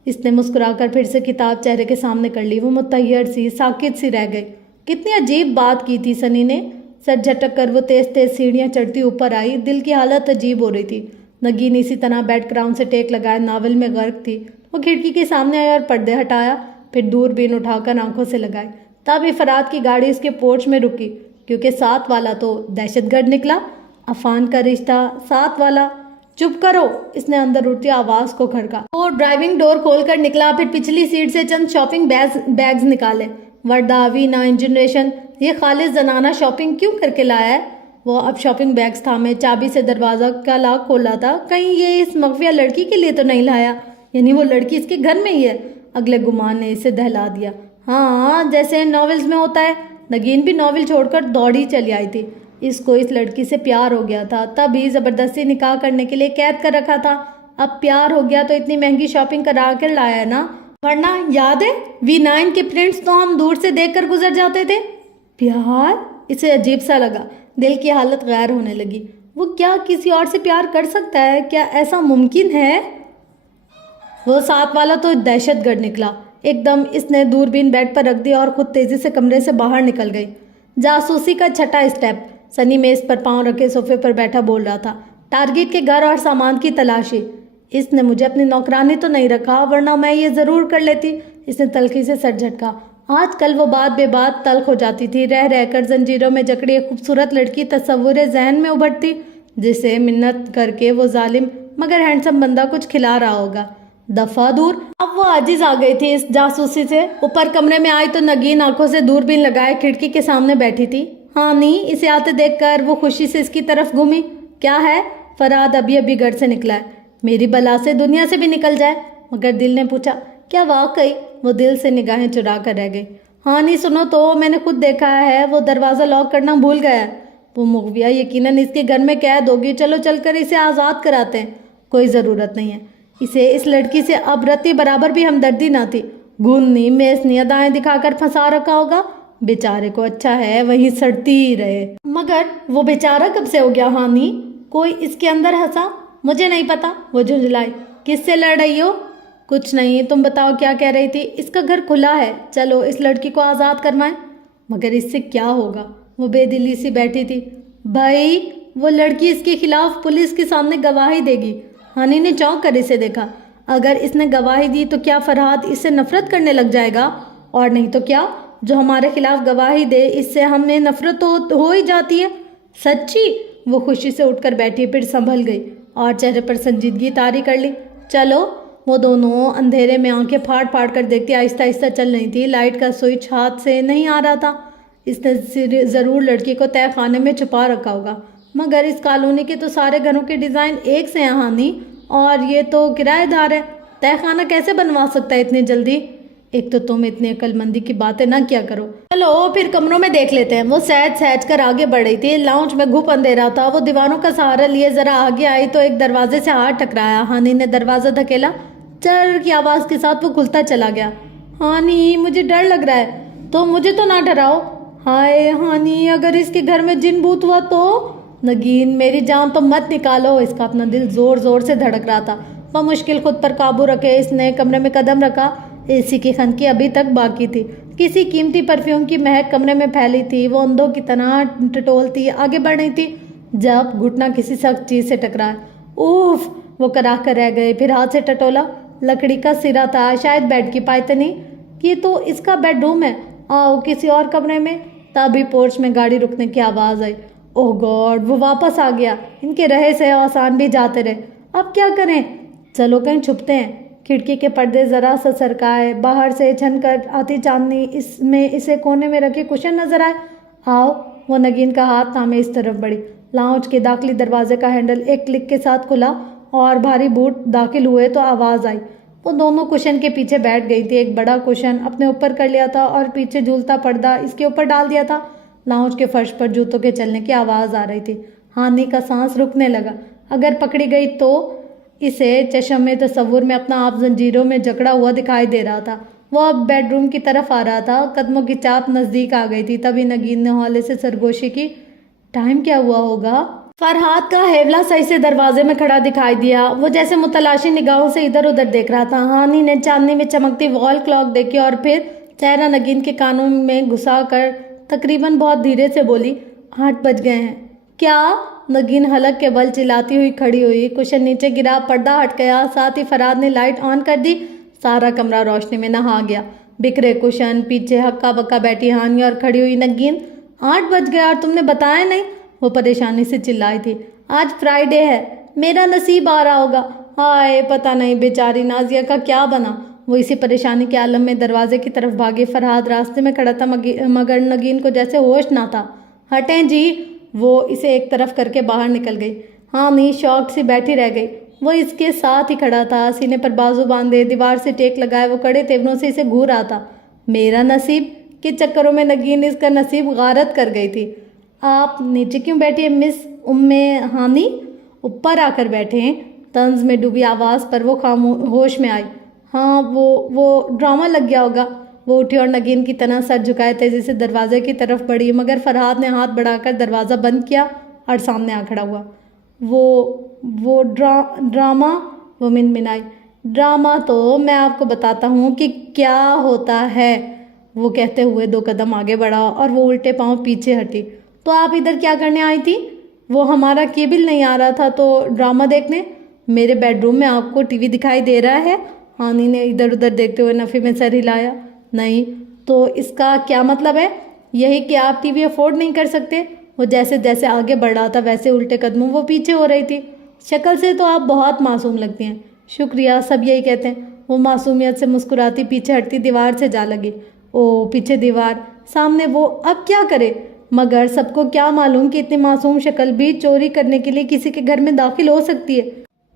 इसने मुस्कुराकर फिर से किताब चेहरे के सामने कर ली। वो मुतहैयर सी, साकित सी रह गई। कितनी अजीब बात की थी सनी ने। सर झटक कर वो तेज तेज सीढ़ियाँ चढ़ती ऊपर आई। दिल की हालत अजीब हो रही थी। नगीन इसी तरह बैकग्राउंड से टेक लगाए नावल में गर्क थी। वो खिड़की के सामने आया और पर्दे हटाया, फिर दूरबीन उठाकर आंखों से लगाई। तभी फराद की गाड़ी उसके पोर्च में रुकी, क्योंकि साथ वाला तो दहशतगर्द निकला। अफान का रिश्ता, साथ वाला। चुप करो, इसने अंदर उठती आवाज को खड़का। वो ड्राइविंग डोर खोलकर निकला, फिर पिछली सीट से चंद शॉपिंग बैग्स निकाले। वर्दावी नाइन जनरेशन, ये खालिस जनाना शॉपिंग क्यों करके लाया है? वो अब शॉपिंग बैग्स थामे चाबी से दरवाजा का लॉक खोला था। कहीं ये इस मगफिया लड़की के लिए तो नहीं लाया, यानी वो लड़की इसके घर में ही है। अगले गुमान ने इसे दहला दिया। हाँ, जैसे नॉवेल्स में होता है। नगीन भी नॉवेल छोड़कर दौड़ी चली आई थी। इसको इस लड़की से प्यार हो गया था, तभी जबरदस्ती निकाह करने के लिए कैद कर रखा था। अब प्यार हो गया तो इतनी महंगी शॉपिंग करा कर लाया है ना, वरना याद है V9 के प्रिंट्स तो हम दूर से देखकर गुजर जाते थे। प्यार? इसे अजीब सा लगा, दिल की हालत गैर होने लगी। वो क्या किसी और से प्यार कर सकता है? क्या ऐसा मुमकिन है? वो साथ वाला तो दहशतगर्द निकला। एकदम इसने दूरबीन बेड पर रख दी और खुद तेजी से कमरे से बाहर निकल गई। जासूसी का छठा स्टेप। सनी मेज पर पांव रखे सोफे पर बैठा बोल रहा था। टारगेट के घर और सामान की तलाशी। इसने मुझे अपनी नौकरानी तो नहीं रखा, वरना मैं ये ज़रूर कर लेती। इसने तलखी से सर झटका। आजकल वो बात बेबात तल्ख हो जाती थी। रह रहकर जंजीरों में जकड़ी एक खूबसूरत लड़की तस्वुर जहन में उभरती, जिसे मिन्नत करके वो जालिम मगर हैंडसम बंदा कुछ खिला रहा होगा। दफा दूर। अब वो आजिज आ गई थी इस जासूसी से। ऊपर कमरे में आई तो नगीन आंखों से दूरबीन लगाए खिड़की के सामने बैठी थी। हाँ नहीं, इसे आते देखकर वो खुशी से इसकी तरफ घूमी। क्या है? फरहाद अभी अभी घर से निकला है। मेरी बला से दुनिया से भी निकल जाए। मगर दिल ने पूछा, क्या वाकई? वो दिल से निगाहें चुरा कर रह गई। हाँ नहीं, सुनो तो, मैंने खुद देखा है, वो दरवाज़ा लॉक करना भूल गया है। वो मुगविया यकीनन इसके घर में कैद होगी। चलो चलकर इसे आज़ाद कराते हैं। कोई ज़रूरत नहीं है। इसे इस लड़की से अब रत्ती बराबर भी हमदर्दी ना थी। गूंदनी मेसनी अदाएं दिखाकर फंसा रखा होगा। बेचारे को अच्छा है वहीं सड़ती ही रहे। मगर वो बेचारा कब से हो गया? हानि, कोई इसके अंदर हंसा। मुझे नहीं पता, वो झुंझलाई। किससे लड़ रही हो? कुछ नहीं, तुम बताओ क्या कह रही थी? इसका घर खुला है, चलो इस लड़की को आज़ाद करवाएं। मगर इससे क्या होगा? वो बेदिली सी बैठी थी। भाई, वो लड़की इसके खिलाफ पुलिस के सामने गवाही देगी। हानि ने चौंक कर इसे देखा। अगर इसने गवाही दी तो क्या फरहाद इससे नफरत करने लग जाएगा? और नहीं तो क्या, जो हमारे खिलाफ गवाही दे इससे हमें नफरत तो हो ही जाती है। सच्ची? वो खुशी से उठकर बैठी, फिर संभल गई और चेहरे पर संजीदगी तारी कर ली। चलो। वो दोनों अंधेरे में आंखें फाड़ फाड़ कर देखती आहिस्ता आहिस्ता चल रही थी। लाइट का स्विच हाथ से नहीं आ रहा था। इसने ज़रूर लड़की को तय खाने में छुपा रखा होगा। मगर इस कॉलोनी के तो सारे घरों के डिज़ाइन एक से हैं हानि, और ये तो किराएदार है। तय खाना कैसे बनवा सकता है इतनी जल्दी? एक तो तुम इतनी अक्लमंदी की बातें ना किया करो। चलो फिर कमरों में देख लेते हैं। वो सहज सहज कर आगे बढ़ रही थी। लाउंज में घुप अंधेरा था। वो दीवारों का सहारा लिए जरा आगे आई तो एक दरवाजे से हाथ टकराया। हानि ने दरवाज़ा धकेला। चर की आवाज़ के साथ वो खुलता चला गया। हानि, मुझे डर लग रहा है। तो मुझे तो ना डराओ। हाय हानि, अगर इसके घर में जिन भूत हुआ तो? नगीन, मेरी जान तो मत निकालो। इसका अपना दिल जोर जोर से धड़क रहा था। वह मुश्किल खुद पर काबू रखे इसने कमरे में कदम रखा। एसी की खनकी अभी तक बाकी थी। किसी कीमती परफ्यूम की महक कमरे में फैली थी। वो अंधों की तरह टटोलती आगे बढ़ रही थी जब घुटना किसी सख्त चीज़ से टकराया। उफ! वो करा कर रह गए। फिर हाथ से टटोला। लकड़ी का सिरा था, शायद बेड की पायतनी। ये तो इसका बेडरूम है। आओ किसी और कमरे में। तभी पोर्च में गाड़ी रुकने की आवाज़ आई। ओह गॉड, वो वापस आ गया। इनके रहे से आसान भी जाते रहे। अब क्या करें? चलो कहीं छुपते हैं। खिड़की के पर्दे ज़रा सा सरकाए। बाहर से छनकर आती चांदनी इसमें इसे कोने में रखे कुशन नजर आए। आओ। वो नगीन का हाथ थामे इस तरफ बढ़ी। लाउंज के दाखिली दरवाजे का हैंडल एक क्लिक के साथ खुला और भारी बूट दाखिल हुए तो आवाज़ आई। वो दोनों कुशन के पीछे बैठ गई थी। एक बड़ा कुशन अपने ऊपर कर लिया था और पीछे झूलता पर्दा इसके ऊपर डाल दिया था। लाउंज के फर्श पर जूतों के चलने की आवाज़ आ रही थी। हानि का सांस रुकने लगा। अगर पकड़ी गई तो? इसे चश्म में तस्वुर में अपना आप जंजीरों में जकड़ा हुआ दिखाई दे रहा था। वो अब बेडरूम की तरफ आ रहा था। कदमों की चाप नज़दीक आ गई थी। तभी नगीन ने हौले से सरगोशी की। टाइम क्या हुआ होगा? फरहाद का हेवला सही से दरवाजे में खड़ा दिखाई दिया। वो जैसे मुतलाशी निगाहों से इधर उधर देख रहा था। हानि ने चांदनी में चमकती वॉल क्लॉक देखी और फिर चेहरा नगीन के कानों में घुसा कर तकरीबन बहुत धीरे से बोली, 8 बज गए हैं। क्या? नगीन हलक के बल चिल्लाती हुई खड़ी हुई। कुशन नीचे गिरा, पर्दा हट गया। साथ ही फरहाद ने लाइट ऑन कर दी। सारा कमरा रोशनी में नहा गया। बिखरे कुशन, पीछे हक्का बक्का बैठी हानि और खड़ी हुई नगीन। 8 बज गया और तुमने बताया नहीं? वो परेशानी से चिल्लाई थी। आज फ्राइडे है, میرا نصیب آ رہا ہوگا. ہائے پتہ نہیں بیچاری نازیہ کا کیا بنا. وہ اسی پریشانی کے عالم میں دروازے کی طرف بھاگی. فرحاد راستے میں کھڑا تھا مگر نگین کو جیسے ہوش نہ تھا. ہٹیں جی. وہ اسے ایک طرف کر کے باہر نکل گئی. ہانی شوق سے بیٹھی رہ گئی. وہ اس کے ساتھ ہی کھڑا تھا, سینے پر بازو باندھے, دیوار سے ٹیک لگائے. وہ کڑے تیوروں سے اسے گھور رہا تھا. میرا نصیب کے چکروں میں نگین اس کا نصیب غارت کر گئی تھی. آپ نیچے کیوں بیٹھی ہیں مس ہانی؟ اوپر آ کر بیٹھے ہیں. طنز میں ڈوبی آواز پر وہ ہوش میں آئی. ہاں وہ ڈرامہ لگ گیا ہوگا. وہ اٹھی اور نگین کی طرح سر جھکائے تیزی سے دروازے کی طرف بڑھی, مگر فرحاد نے ہاتھ بڑھا کر دروازہ بند کیا اور سامنے آ کھڑا ہوا. وہ ڈرامہ, وہ منمنائی. ڈرامہ تو میں آپ کو بتاتا ہوں کہ کیا ہوتا ہے. وہ کہتے ہوئے 2 قدم آگے بڑھا اور وہ الٹے پاؤں پیچھے ہٹی. تو آپ ادھر کیا کرنے آئی تھی؟ وہ ہمارا کیبل نہیں آ رہا تھا تو ڈرامہ دیکھنے. میرے بیڈ روم میں آپ کو ٹی وی دکھائی دے رہا ہے؟ ہانی نے ادھر ادھر دیکھتے ہوئے نفی میں سر ہلایا. نہیں. تو اس کا کیا مطلب ہے؟ یہی کہ آپ ٹی وی افورڈ نہیں کر سکتے. وہ جیسے جیسے آگے بڑھ رہا تھا ویسے الٹے قدموں وہ پیچھے ہو رہی تھی. شکل سے تو آپ بہت معصوم لگتی ہیں. شکریہ, سب یہی کہتے ہیں. وہ معصومیت سے مسکراتی پیچھے ہٹتی دیوار سے جا لگی. او پیچھے دیوار, سامنے وہ, اب کیا کرے؟ مگر سب کو کیا معلوم کہ اتنی معصوم شکل بھی چوری کرنے کے لیے کسی کے گھر میں داخل ہو سکتی ہے.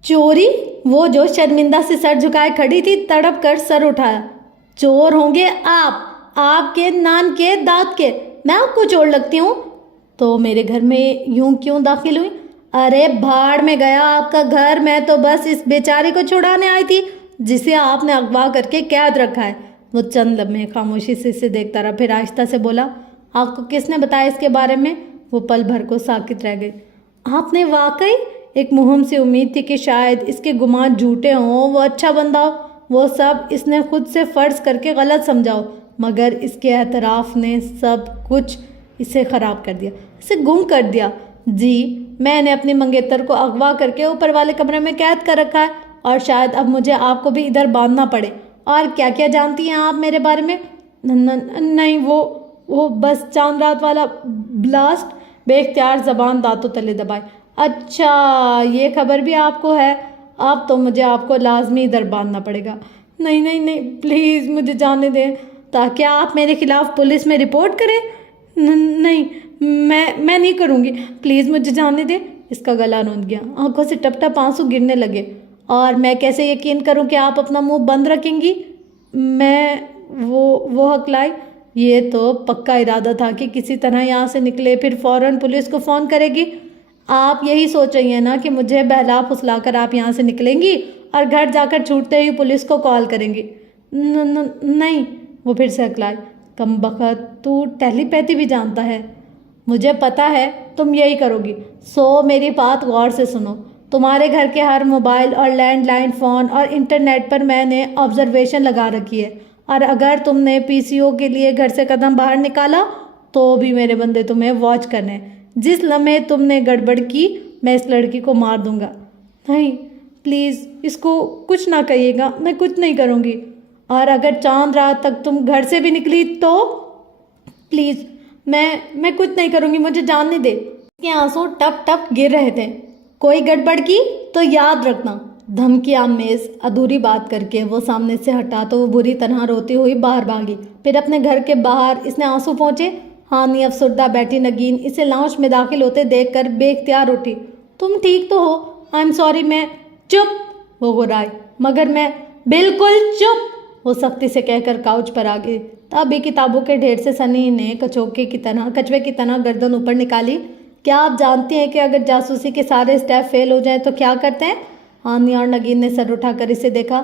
چوری؟ وہ جو شرمندہ سے سر جھکائے کھڑی تھی تڑپ کر سر اٹھایا. چور ہوں گے آپ کے نان کے دانت کے. میں آپ کو چور لگتی ہوں؟ تو میرے گھر میں یوں کیوں داخل ہوئی؟ ارے بھاڑ میں گیا آپ کا گھر. میں تو بس اس بیچاری کو چھڑانے آئی تھی جسے آپ نے اغوا کر کے قید رکھا ہے. وہ چند لمحے خاموشی سے اسے دیکھتا رہا, پھر آہستہ سے بولا. آپ کو کس نے بتایا اس کے بارے میں؟ وہ پل بھر کو ساکت رہ گئی. آپ نے واقعی؟ ایک مہم سے امید تھی کہ شاید اس کے گمان جھوٹے ہوں, وہ اچھا بندہ ہو, وہ سب اس نے خود سے فرض کر کے غلط سمجھاؤ. مگر اس کے اعتراف نے سب کچھ اسے خراب کر دیا, اسے گم کر دیا. جی, میں نے اپنی منگیتر کو اغوا کر کے اوپر والے کمرے میں قید کر رکھا ہے, اور شاید اب مجھے آپ کو بھی ادھر باندھنا پڑے. اور کیا کیا جانتی ہیں آپ میرے بارے میں؟ نہیں, وہ بس چاند رات والا بلاسٹ. بے اختیار زبان دانتوں تلے دبائے. اچھا, یہ خبر بھی آپ کو ہے؟ اب تو مجھے آپ کو لازمی ادھر باندھنا پڑے گا. نہیں, پلیز مجھے جانے دیں تاکہ آپ میرے خلاف پولیس میں رپورٹ کریں. نہیں, میں نہیں کروں گی, پلیز مجھے جانے دیں. اس کا گلا روند گیا, آنکھوں سے ٹپ ٹپ آنسو گرنے لگے. اور میں کیسے یقین کروں کہ آپ اپنا منہ بند رکھیں گی؟ وہ ہکلائی. یہ تو پکا ارادہ تھا کہ کسی طرح یہاں سے نکلے, پھر فوراً پولیس کو فون کرے گی. آپ یہی سوچ رہی ہیں نا کہ مجھے بہلا پھسلا کر آپ یہاں سے نکلیں گی اور گھر جا کر چھوٹتے ہی پولیس کو کال کریں گی. نہیں, وہ پھر سے ہکلائی. کم بخت, تو ٹیلی پیتھی بھی جانتا ہے. مجھے پتا ہے تم یہی کرو گی. میری بات غور سے سنو. تمہارے گھر کے ہر موبائل اور لینڈ لائن فون اور انٹرنیٹ پر میں نے آبزرویشن لگا رکھی ہے, اور اگر تم نے پی سی او کے لیے گھر سے قدم باہر نکالا تو بھی میرے بندے تمہیں واچ کرنے. جس لمحے تم نے گڑبڑ کی میں اس لڑکی کو مار دوں گا. نہیں پلیز, اس کو کچھ نہ کہیے گا, میں کچھ نہیں کروں گی. اور اگر چاند رات تک تم گھر سے بھی نکلی تو پلیز, میں کچھ نہیں کروں گی, مجھے جاننے دے. اس کے آنسو ٹپ ٹپ گر رہے تھے. کوئی گڑبڑ کی تو یاد رکھنا. دھمکی آمیز ادھوری بات کر کے وہ سامنے سے ہٹا تو وہ بری طرح روتی ہوئی باہر بھاگی. پھر اپنے گھر کے باہر اس نے آنسو پہنچے. ہانی افسردہ بیٹھی نگین اسے لاؤنج میں داخل ہوتے دیکھ کر بے اختیار اٹھی. تم ٹھیک تو ہو؟ I am sorry. میں چپ, وہ گرائی. مگر میں بالکل چپ, وہ سختی سے کہہ کر کاؤچ پر آ گئی. تبھی کتابوں کے ڈھیر سے سنی نے کچوے کی طرح گردن اوپر نکالی. کیا آپ جانتے ہیں کہ اگر جاسوسی کے سارے اسٹیپ فیل ہو جائیں تو کیا کرتے ہیں؟ ہانی اور نگین نے سر اٹھا کر اسے دیکھا.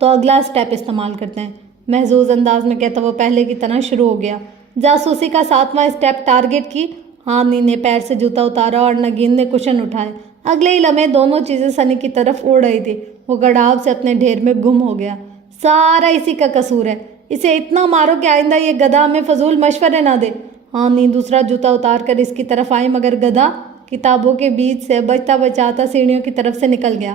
تو اگلا اسٹیپ استعمال کرتے ہیں, محظوظ انداز میں کہتا وہ پہلے کی طرح شروع ہو گیا. جاسوسی کا 7واں اسٹیپ ٹارگٹ کی. ہانی نے پیر سے جوتا اتارا اور نگین نے کشن اٹھائے. اگلے ہی لمحے دونوں چیزیں سنی کی طرف اڑ رہی تھی. وہ گڑاؤ سے اپنے ڈھیر میں گم ہو گیا. سارا اسی کا قصور ہے. اسے اتنا مارو کہ آئندہ یہ گدھا ہمیں فضول مشورے نہ دے. ہانی دوسرا جوتا اتار کر اس کی طرف آئی, مگر گدھا کتابوں کے بیچ سے بچتا بچاتا سیڑھیوں کی طرف سے نکل گیا.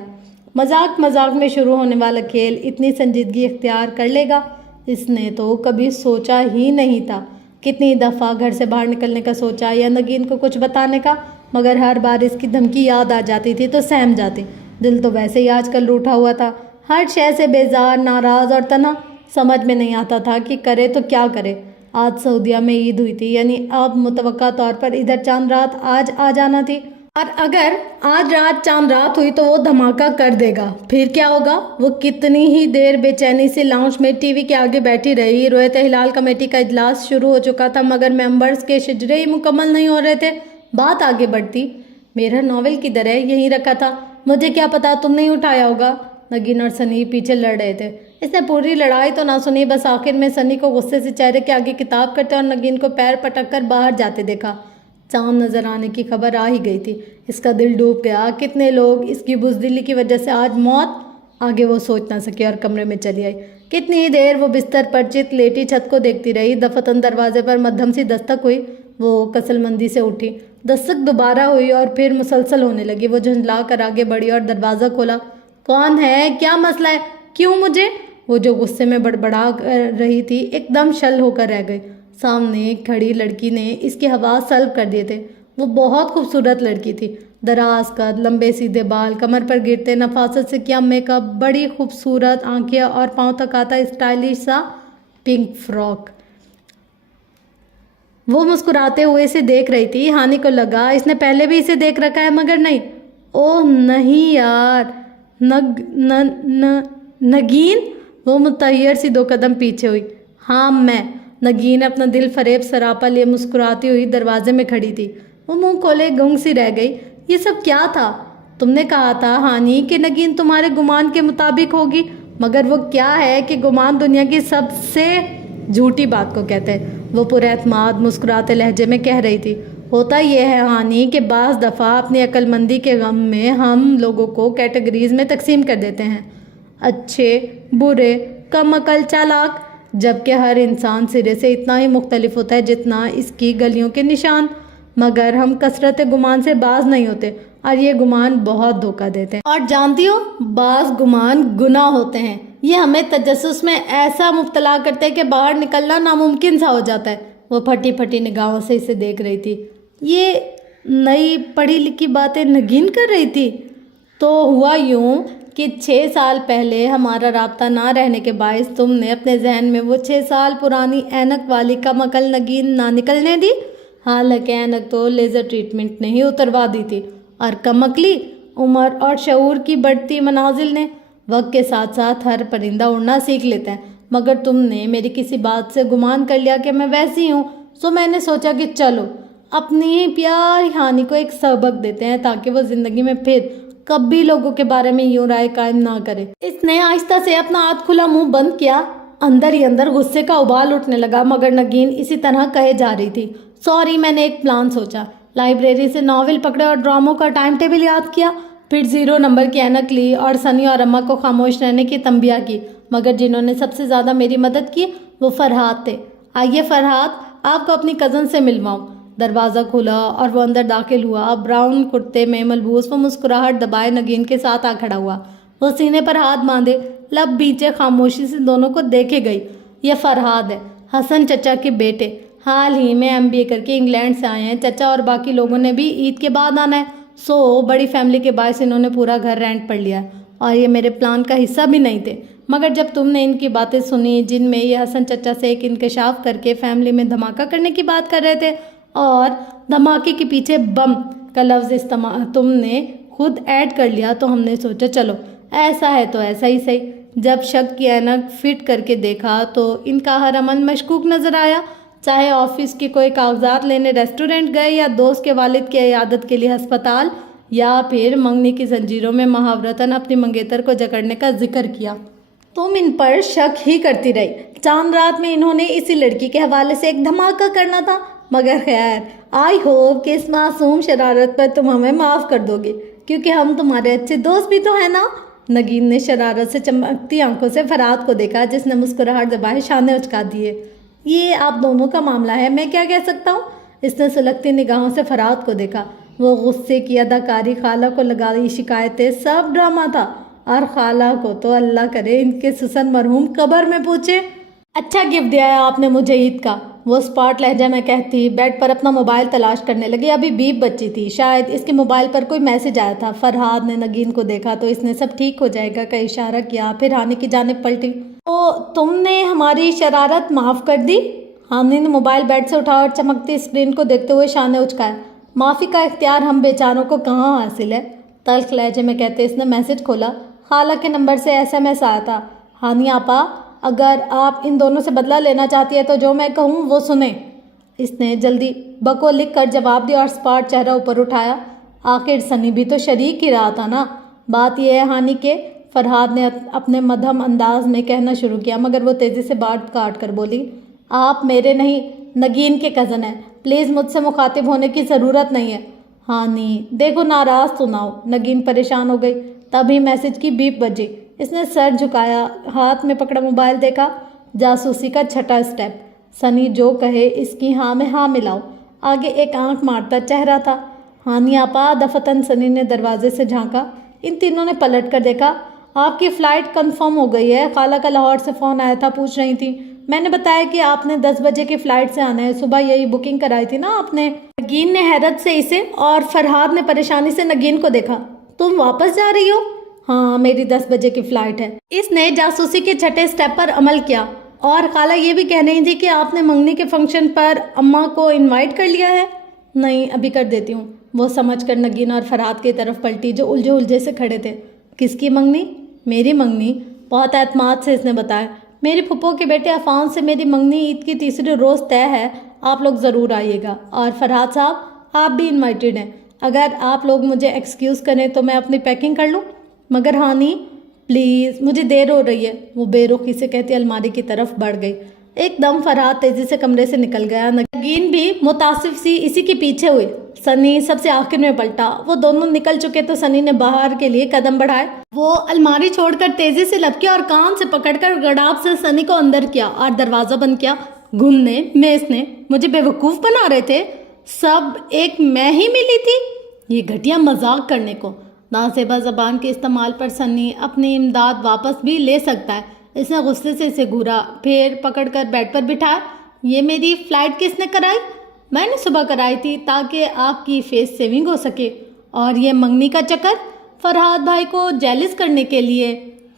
مذاق میں شروع ہونے والا کھیل اتنی سنجیدگی اختیار کر لے گا, اس نے تو کبھی سوچا ہی نہیں تھا. کتنی دفعہ گھر سے باہر نکلنے کا سوچا یا نگین کو کچھ بتانے کا, मगर हर बार इसकी धमकी याद आ जाती थी तो सहम जाती। दिल तो वैसे ही आजकल रूठा हुआ था, हर शय से बेजार, नाराज़ और तना। समझ में नहीं आता था कि करे तो क्या करे। आज सऊदीया में ईद हुई थी, यानी अब मुतवक्का तौर पर इधर चांद रात आज आ जाना थी। और अगर आज रात चांद रात हुई तो वो धमाका कर देगा। फिर क्या होगा? वो कितनी ही देर बेचैनी से लाउंज में टीवी के आगे बैठी रही। रोयत हिलाल कमेटी का इजलास शुरू हो चुका था, मगर मेंबर्स के शिजरे ही मुकम्मल नहीं हो रहे थे। बात आगे बढ़ती, मेरा नॉवेल किधर है? यहीं रखा था, मुझे क्या पता तुम नहीं उठाया होगा। नगीन और सनी पीछे लड़ रहे थे। इसने पूरी लड़ाई तो ना सुनी, बस आखिर में सनी को गुस्से से चेहरे के आगे किताब करते और नगीन को पैर पटक कर बाहर जाते देखा। चांद नजर आने की खबर आ ही गई थी। इसका दिल डूब गया। कितने लोग इसकी बुज़दिली की वजह से आज मौत। आगे वो सोच ना सके और कमरे में चली आई। कितनी ही देर वो बिस्तर पर चित लेटी छत को देखती रही। दफतन दरवाजे पर मध्यम सी दस्तक हुई। वो कसलमंदी से उठी। दस्तक दोबारा हुई और फिर मुसलसल होने लगी। वो झंझला कर आगे बढ़ी और दरवाज़ा खोला। कौन है? क्या मसला है? क्यों मुझे? वो जो गुस्से में बड़बड़ा रही थी एकदम शल होकर रह गई। सामने खड़ी लड़की ने इसके हवास सल्ब कर दिए थे। वो बहुत खूबसूरत लड़की थी। दराज कद, लंबे सीधे बाल, कमर पर गिरते, नफासत से किया मेकअप, बड़ी खूबसूरत आंखें और पाँव तक आता स्टाइलिश सा पिंक फ्रॉक। वो मुस्कुराते हुए इसे देख रही थी। हानि को लगा इसने पहले भी इसे देख रखा है, मगर नहीं। ओह नहीं यार, नगीन। वो मुतहैर सी 2 कदम पीछे हुई। हाँ मैं। नगीन अपना दिल फरेब सरापा लिए मुस्कुराती हुई दरवाजे में खड़ी थी। वो मुंह खोले गुंग सी रह गई। ये सब क्या था? तुमने कहा था हानि कि नगीन तुम्हारे गुमान के मुताबिक होगी, मगर वो क्या है कि गुमान दुनिया की सबसे झूठी बात को कहते हैं। वो पुरएतमाद मुस्कुराते लहजे में कह रही थी। होता ये है हानि कि बाज़ दफ़ा अपनी अक्लमंदी के गम में हम लोगों को कैटेगरीज में तकसीम कर देते हैं, अच्छे, बुरे, कम अकल, चालाक, जबकि हर इंसान सिरे से इतना ही मुख्तलिफ होता है जितना इसकी गलियों के निशान। मगर हम कसरत गुमान से बाज नहीं होते और ये गुमान बहुत धोखा देते हैं। और जानती हो, बाज गुमान गुनाह होते हैं। ये हमें तजस्सुस में ऐसा मुब्तला करते हैं कि बाहर निकलना नामुमकिन सा हो जाता है। वो फटी फटी निगाहों से इसे देख रही थी। ये नई पढ़ी लिखी बातें नगीन कर रही थी। तो हुआ यूँ कि 6 साल पहले हमारा राब्ता ना रहने के बायस तुमने अपने जहन में वो 6 साल पुरानी ऐनक वाली कम अकल नगीन ना निकलने दी। हालांकि ऐनक तो लेज़र ट्रीटमेंट ने ही उतरवा दी थी, और कम अकली, उम्र और शऊर की बढ़ती मनाजिल ने। वक्त के साथ साथ हर परिंदा उड़ना सीख लेता है, मगर तुमने मेरी किसी बात से गुमान कर लिया कि मैं वैसी हूँ। सो मैंने सोचा कि चलो अपनी प्यारी हानि को एक सबक देते हैं, ताकि वो ज़िंदगी में फिर कभी लोगों के बारे में यूं राय कायम ना करे। इसने आहिस्ता से अपना आध खुला मुंह बंद किया। अंदर ही अंदर गुस्से का उबाल उठने लगा, मगर नगीन इसी तरह कहे जा रही थी। सॉरी, मैंने एक प्लान सोचा। लाइब्रेरी से नॉवेल पकड़े और ड्रामों का टाइम टेबल याद किया। फिर 0 नंबर की ऐनक ली और सनी और अम्मा को खामोश रहने की तंबिया की। मगर जिन्होंने सबसे ज़्यादा मेरी मदद की वो फरहाद थे। आइए फरहाद, आपको अपनी कज़न से मिलवाऊँ। दरवाज़ा खुला और वो अंदर दाखिल हुआ। ब्राउन कुर्ते में मलबूस वो मुस्कुराहट दबाए नगीन के साथ आ खड़ा हुआ। वो सीने पर हाथ बांधे, लब बीचे, खामोशी से दोनों को देखे गई। ये फरहाद है, हसन चचा के बेटे। हाल ही में MBA करके इंग्लैंड से आए हैं। चचा और बाकी लोगों ने भी ईद के बाद आना है। सो बड़ी फैमिली के बायस इन्होंने पूरा घर रेंट पर लिया, और ये मेरे प्लान का हिस्सा भी नहीं थे। मगर जब तुमने इनकी बातें सुनी, जिनमें ये हसन चचा से एक इंकशाफ करके फैमिली में धमाका करने की बात कर रहे थे, और धमाके के पीछे बम का लफ्ज़ इस्तेमाल तुमने खुद ऐड कर लिया, तो हमने सोचा चलो ऐसा है तो ऐसा ही सही। जब शक की ऐनक फिट करके देखा तो इनका हर अमल मशकूक नज़र आया। चाहे ऑफिस के कोई कागजात लेने रेस्टोरेंट गए, या दोस्त के वालिद की इयादत के लिए अस्पताल, या फिर मंगनी की जंजीरों में महावरतन अपनी मंगेतर को जकड़ने का जिक्र किया। तुम इन पर शक ही करती रही। चांद रात में इन्होंने इसी लड़की के हवाले से एक धमाका करना था, मगर खैर, आई होप कि इस मासूम शरारत पर तुम हमें माफ़ कर दोगे, क्योंकि हम तुम्हारे अच्छे दोस्त भी तो हैं ना। नगीन ने शरारत से चमकती आंखों से फरहाद को देखा, जिसने मुस्कुराहट दबाए शाने उचका दिए। ये आप दोनों का मामला है, मैं क्या कह सकता हूँ। इसने सुलगती निगाहों से फरहाद को देखा। वो गुस्से की अदाकारी, खाला को लगाई शिकायतें, सब ड्रामा था। और खाला को तो अल्लाह करे इनके सुसन मरहूम कब्र में पूछे। अच्छा गिफ्ट दिया है आपने मुझे ईद का। वो स्पॉट लहजे में कहती, बेड पर अपना मोबाइल तलाश करने लगी। अभी बीप बची थी, शायद इसके मोबाइल पर कोई मैसेज आया था। फरहाद ने नगीन को देखा तो इसने सब ठीक हो जाएगा का इशारा किया, फिर हानि की जानिब पलटी। तो तुमने हमारी शरारत माफ़ कर दी? हानि ने मोबाइल बेड से उठाया और चमकती स्क्रीन को देखते हुए शाने उचकाया। माफ़ी का इख्तियार हम बेचारों को कहाँ हासिल है, तल्ख लहजे में कहते इसने मैसेज खोला। खाला के नंबर से SMS आया था। हानि आपा, अगर आप इन दोनों से बदला लेना चाहती है तो जो मैं कहूँ वो सुने। इसने जल्दी बको लिख कर जवाब दिया और स्पॉट चेहरा ऊपर उठाया। आखिर सनी भी तो शरीक ही रहा था ना। बात यह है हानि के, फरहाद ने अपने मध्यम अंदाज में कहना शुरू किया, मगर वो तेज़ी से बात काट कर बोली, आप मेरे नहीं नगीन के कज़न हैं, प्लीज़ मुझसे मुखातिब होने की ज़रूरत नहीं है। हानि देखो नाराज़ तो ना हो। नगीन परेशान हो गई। तभी मैसेज की बीप बजी। इसने सर झुकाया, हाथ में पकड़ा मोबाइल देखा। जासूसी का छठा स्टेप, सनी जो कहे इसकी हाँ में हाँ मिलाओ। आगे एक आंख मारता चेहरा था। हानि आपा, दफतन सनी ने दरवाजे से झांका। इन तीनों ने पलट कर देखा। आपकी फ़्लाइट कंफर्म हो गई है, खाला का लाहौर से फ़ोन आया था, पूछ रही थी। मैंने बताया कि आपने 10 बजे की फ़्लाइट से आना है, सुबह यही बुकिंग कराई थी ना आपने। नगीन ने हैरत से इसे और फरहाद ने परेशानी से नगीन को देखा। तुम वापस जा रही हो? हाँ, मेरी 10 बजे की फ़्लाइट है। इसने जासूसी के छठे स्टेप पर अमल किया। और खाला ये भी कह रही थी कि आपने मंगनी के फंक्शन पर अम्मा को इनवाइट कर लिया है। नहीं, अभी कर देती हूँ। वो समझकर नगीन और फरहाद की तरफ पलटी जो उलझे उलझे से खड़े थे। किसकी मंगनी? मेरी मंगनी, बहुत एतमाद से इसने बताया। मेरी फुप्पो के बेटे अफान से मेरी मंगनी ईद की तीसरे रोज़ तय है, आप लोग ज़रूर आइएगा। और फरहाद साहब, आप भी इनवाइटेड हैं। अगर आप लोग मुझे एक्सक्यूज़ करें तो मैं अपनी पैकिंग कर लूँ। मगर हानि प्लीज़, मुझे देर हो रही है। वो बेरुखी से कहती अलमारी की तरफ बढ़ गई। एकदम फरहाद तेज़ी से कमरे से निकल गया। नगीन भी मुतासिफ सी इसी के पीछे हुई। सनी सबसे आखिर में पलटा। वो दोनों निकल चुके तो सनी ने बाहर के लिए कदम बढ़ाए। वो अलमारी छोड़कर तेजी से लपकी और कान से पकड़कर गड़ाप से सनी को अंदर किया और दरवाज़ा बंद किया। घुनने मेस ने मुझे बेवकूफ़ बना रहे थे, सब एक मैं ही मिली थी। ये घटिया मजाक करने को। नासेबा ज़बान के इस्तेमाल पर सनी अपनी इमदाद वापस भी ले सकता है। इसने गुस्से से इसे घूरा, फिर पकड़कर बेड पर बिठाया। ये मेरी फ़्लाइट किसने कराई? मैंने सुबह कराई थी ताकि आपकी फेस सेविंग हो सके। और ये मंगनी का चक्कर फरहाद भाई को जेलिस करने के लिए।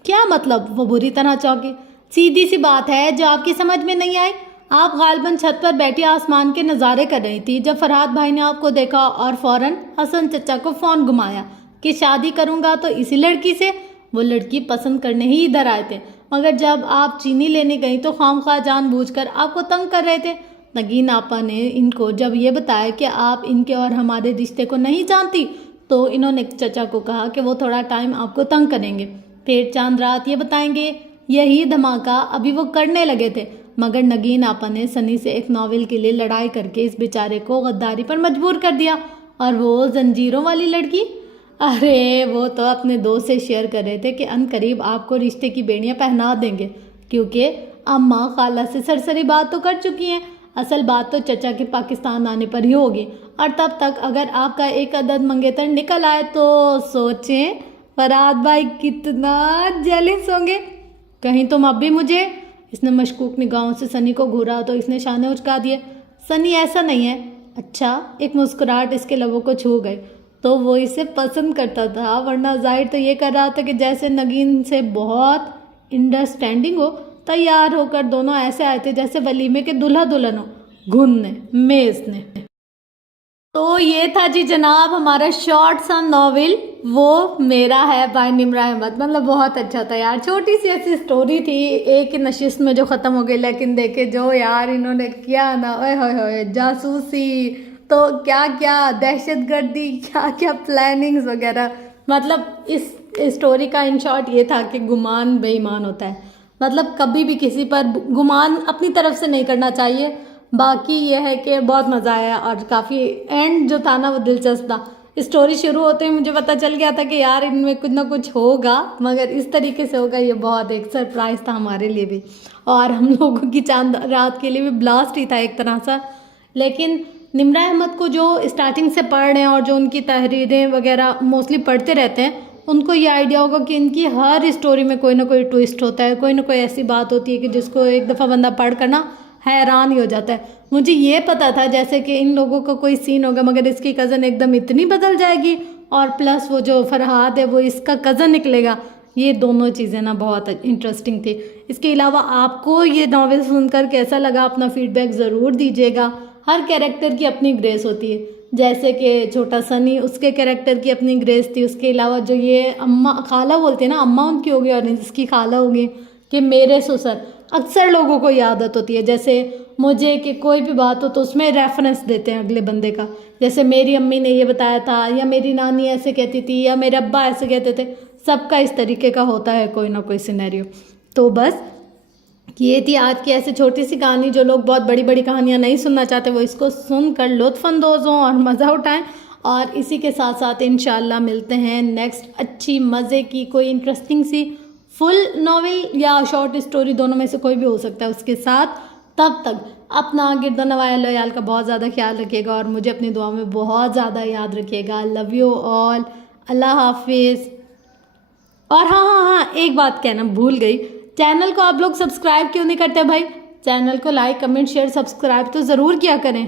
क्या मतलब? वो बुरी तरह चौंकी। सीधी सी बात है जो आपकी समझ में नहीं आई। आप गालबन छत पर बैठी आसमान के नज़ारे कर रही थी जब फरहाद भाई ने आपको देखा और फ़ौरन हसन चचा को फ़ोन घुमाया कि शादी करूँगा तो इसी लड़की से। वो लड़की पसंद करने ही इधर आए थे, मगर जब आप चीनी लेने गई तो खामखा जानबूझकर आपको तंग कर रहे थे। नगीन आपा ने इनको जब ये बताया कि आप इनके और हमारे रिश्ते को नहीं जानती तो इन्होंने चचा को कहा कि वो थोड़ा टाइम आपको तंग करेंगे, फिर चांद रात ये बताएंगे। यही धमाका अभी वो करने लगे थे, मगर नगीन आपा ने सनी से एक नॉवेल के लिए लड़ाई करके इस बेचारे को गद्दारी पर मजबूर कर दिया। और वो जंजीरों वाली लड़की, अरे वो तो अपने दोस्त से शेयर कर रहे थे कि अनकरीब आपको रिश्ते की बेड़ियाँ पहना देंगे, क्योंकि अम्मा खाला से सरसरी बात तो कर चुकी हैं। असल बात तो चचा के पाकिस्तान आने पर ही होगी, और तब तक अगर आपका एक अदद मंगेतर निकल आए तो सोचें फरहाद भाई कितना जेलिस होंगे। कहीं तुम अब भी मुझे। इसने मशकूक निगाहों से सनी को घूरा तो इसने शाने उचका दिए। सनी ऐसा नहीं है। अच्छा, एक मुस्कुराहट इसके लबों को छू गई। तो वो इसे पसंद करता था, वरना जाहिर तो ये कर रहा था कि जैसे नगीन से बहुत अंडरस्टैंडिंग हो। तैयार होकर दोनों ऐसे आए थे जैसे वलीमे के दूल्हा दुल्हन हो। घुन ने मेज ने। तो ये था जी जनाब हमारा शॉर्ट सा नॉवेल वो मेरा है बाय निम्रा अहमद। मतलब बहुत अच्छा था यार, छोटी सी ऐसी स्टोरी थी एक ही नशिस्त में जो ख़त्म हो गई, लेकिन देखे जो यार इन्होंने किया ना, ओए होए होए, जासूसी तो क्या क्या, दहशतगर्दी, क्या क्या प्लानिंग्स वगैरह। मतलब इस स्टोरी का इन शॉर्ट ये था कि गुमान बेईमान होता है। मतलब कभी भी किसी पर गुमान अपनी तरफ से नहीं करना चाहिए। बाकी ये है कि बहुत मज़ा आया और काफ़ी एंड जो था ना वो दिलचस्प था। स्टोरी शुरू होते ही मुझे पता चल गया था कि यार इनमें कुछ ना कुछ होगा, मगर इस तरीके से होगा ये बहुत एक सरप्राइज़ था हमारे लिए भी, और हम लोगों की चांद रात के लिए भी ब्लास्ट ही था एक तरह सा। लेकिन निम्रा अहमद को जो स्टार्टिंग से पढ़ रहे हैं और जो उनकी तहरीरें वगैरह मोस्टली पढ़ते रहते हैं, उनको ये आइडिया होगा कि इनकी हर स्टोरी में कोई ना कोई ट्विस्ट होता है, कोई ना कोई ऐसी बात होती है कि जिसको एक दफ़ा बंदा पढ़ कर ना حیران ہی ہو جاتا ہے. مجھے یہ پتا تھا جیسے کہ ان لوگوں کا کوئی سین ہوگا مگر اس کی کزن ایک دم اتنی بدل جائے گی اور پلس وہ جو فرحاد ہے وہ اس کا کزن نکلے گا. یہ دونوں چیزیں نا بہت انٹرسٹنگ تھی. اس کے علاوہ آپ کو یہ ناول سن کر کیسا لگا اپنا فیڈ بیک ضرور دیجیے گا. ہر کیریکٹر کی اپنی گریس ہوتی ہے. جیسے کہ چھوٹا سنی اس کے کیریکٹر کی اپنی گریس تھی. اس کے علاوہ جو یہ اماں خالہ بولتے ہیں نا, اماں ان کی ہوگی اور اس کی خالہ ہوگی کہ میرے سسر, اکثر لوگوں کو یہ عادت ہوتی ہے جیسے مجھے کہ کوئی بھی بات ہو تو اس میں ریفرنس دیتے ہیں اگلے بندے کا. جیسے میری امی نے یہ بتایا تھا یا میری نانی ایسے کہتی تھی یا میرے ابا ایسے کہتے تھے. سب کا اس طریقے کا ہوتا ہے کوئی نہ کوئی سینیریو. تو بس یہ تھی آج کی ایسے چھوٹی سی کہانی. جو لوگ بہت بڑی بڑی کہانیاں نہیں سننا چاہتے وہ اس کو سن کر لطف اندوز ہوں اور مزہ اٹھائیں. اور اسی کے ساتھ ساتھ انشاءاللہ ملتے ہیں نیکسٹ اچھی مزے کی کوئی انٹرسٹنگ سی فل ناول یا شارٹ اسٹوری, دونوں میں سے کوئی بھی ہو سکتا ہے, اس کے ساتھ. تب تک اپنا گرد و نواح اہل و عیال کا بہت زیادہ خیال رکھیے گا اور مجھے اپنی دعا میں بہت زیادہ یاد رکھیے گا. Love you all. اللہ حافظ. اور ہاں ایک بات کہنا بھول گئی, چینل کو آپ لوگ سبسکرائب کیوں نہیں کرتے بھائی؟ چینل کو لائک کمنٹ شیئر سبسکرائب تو ضرور کیا کریں.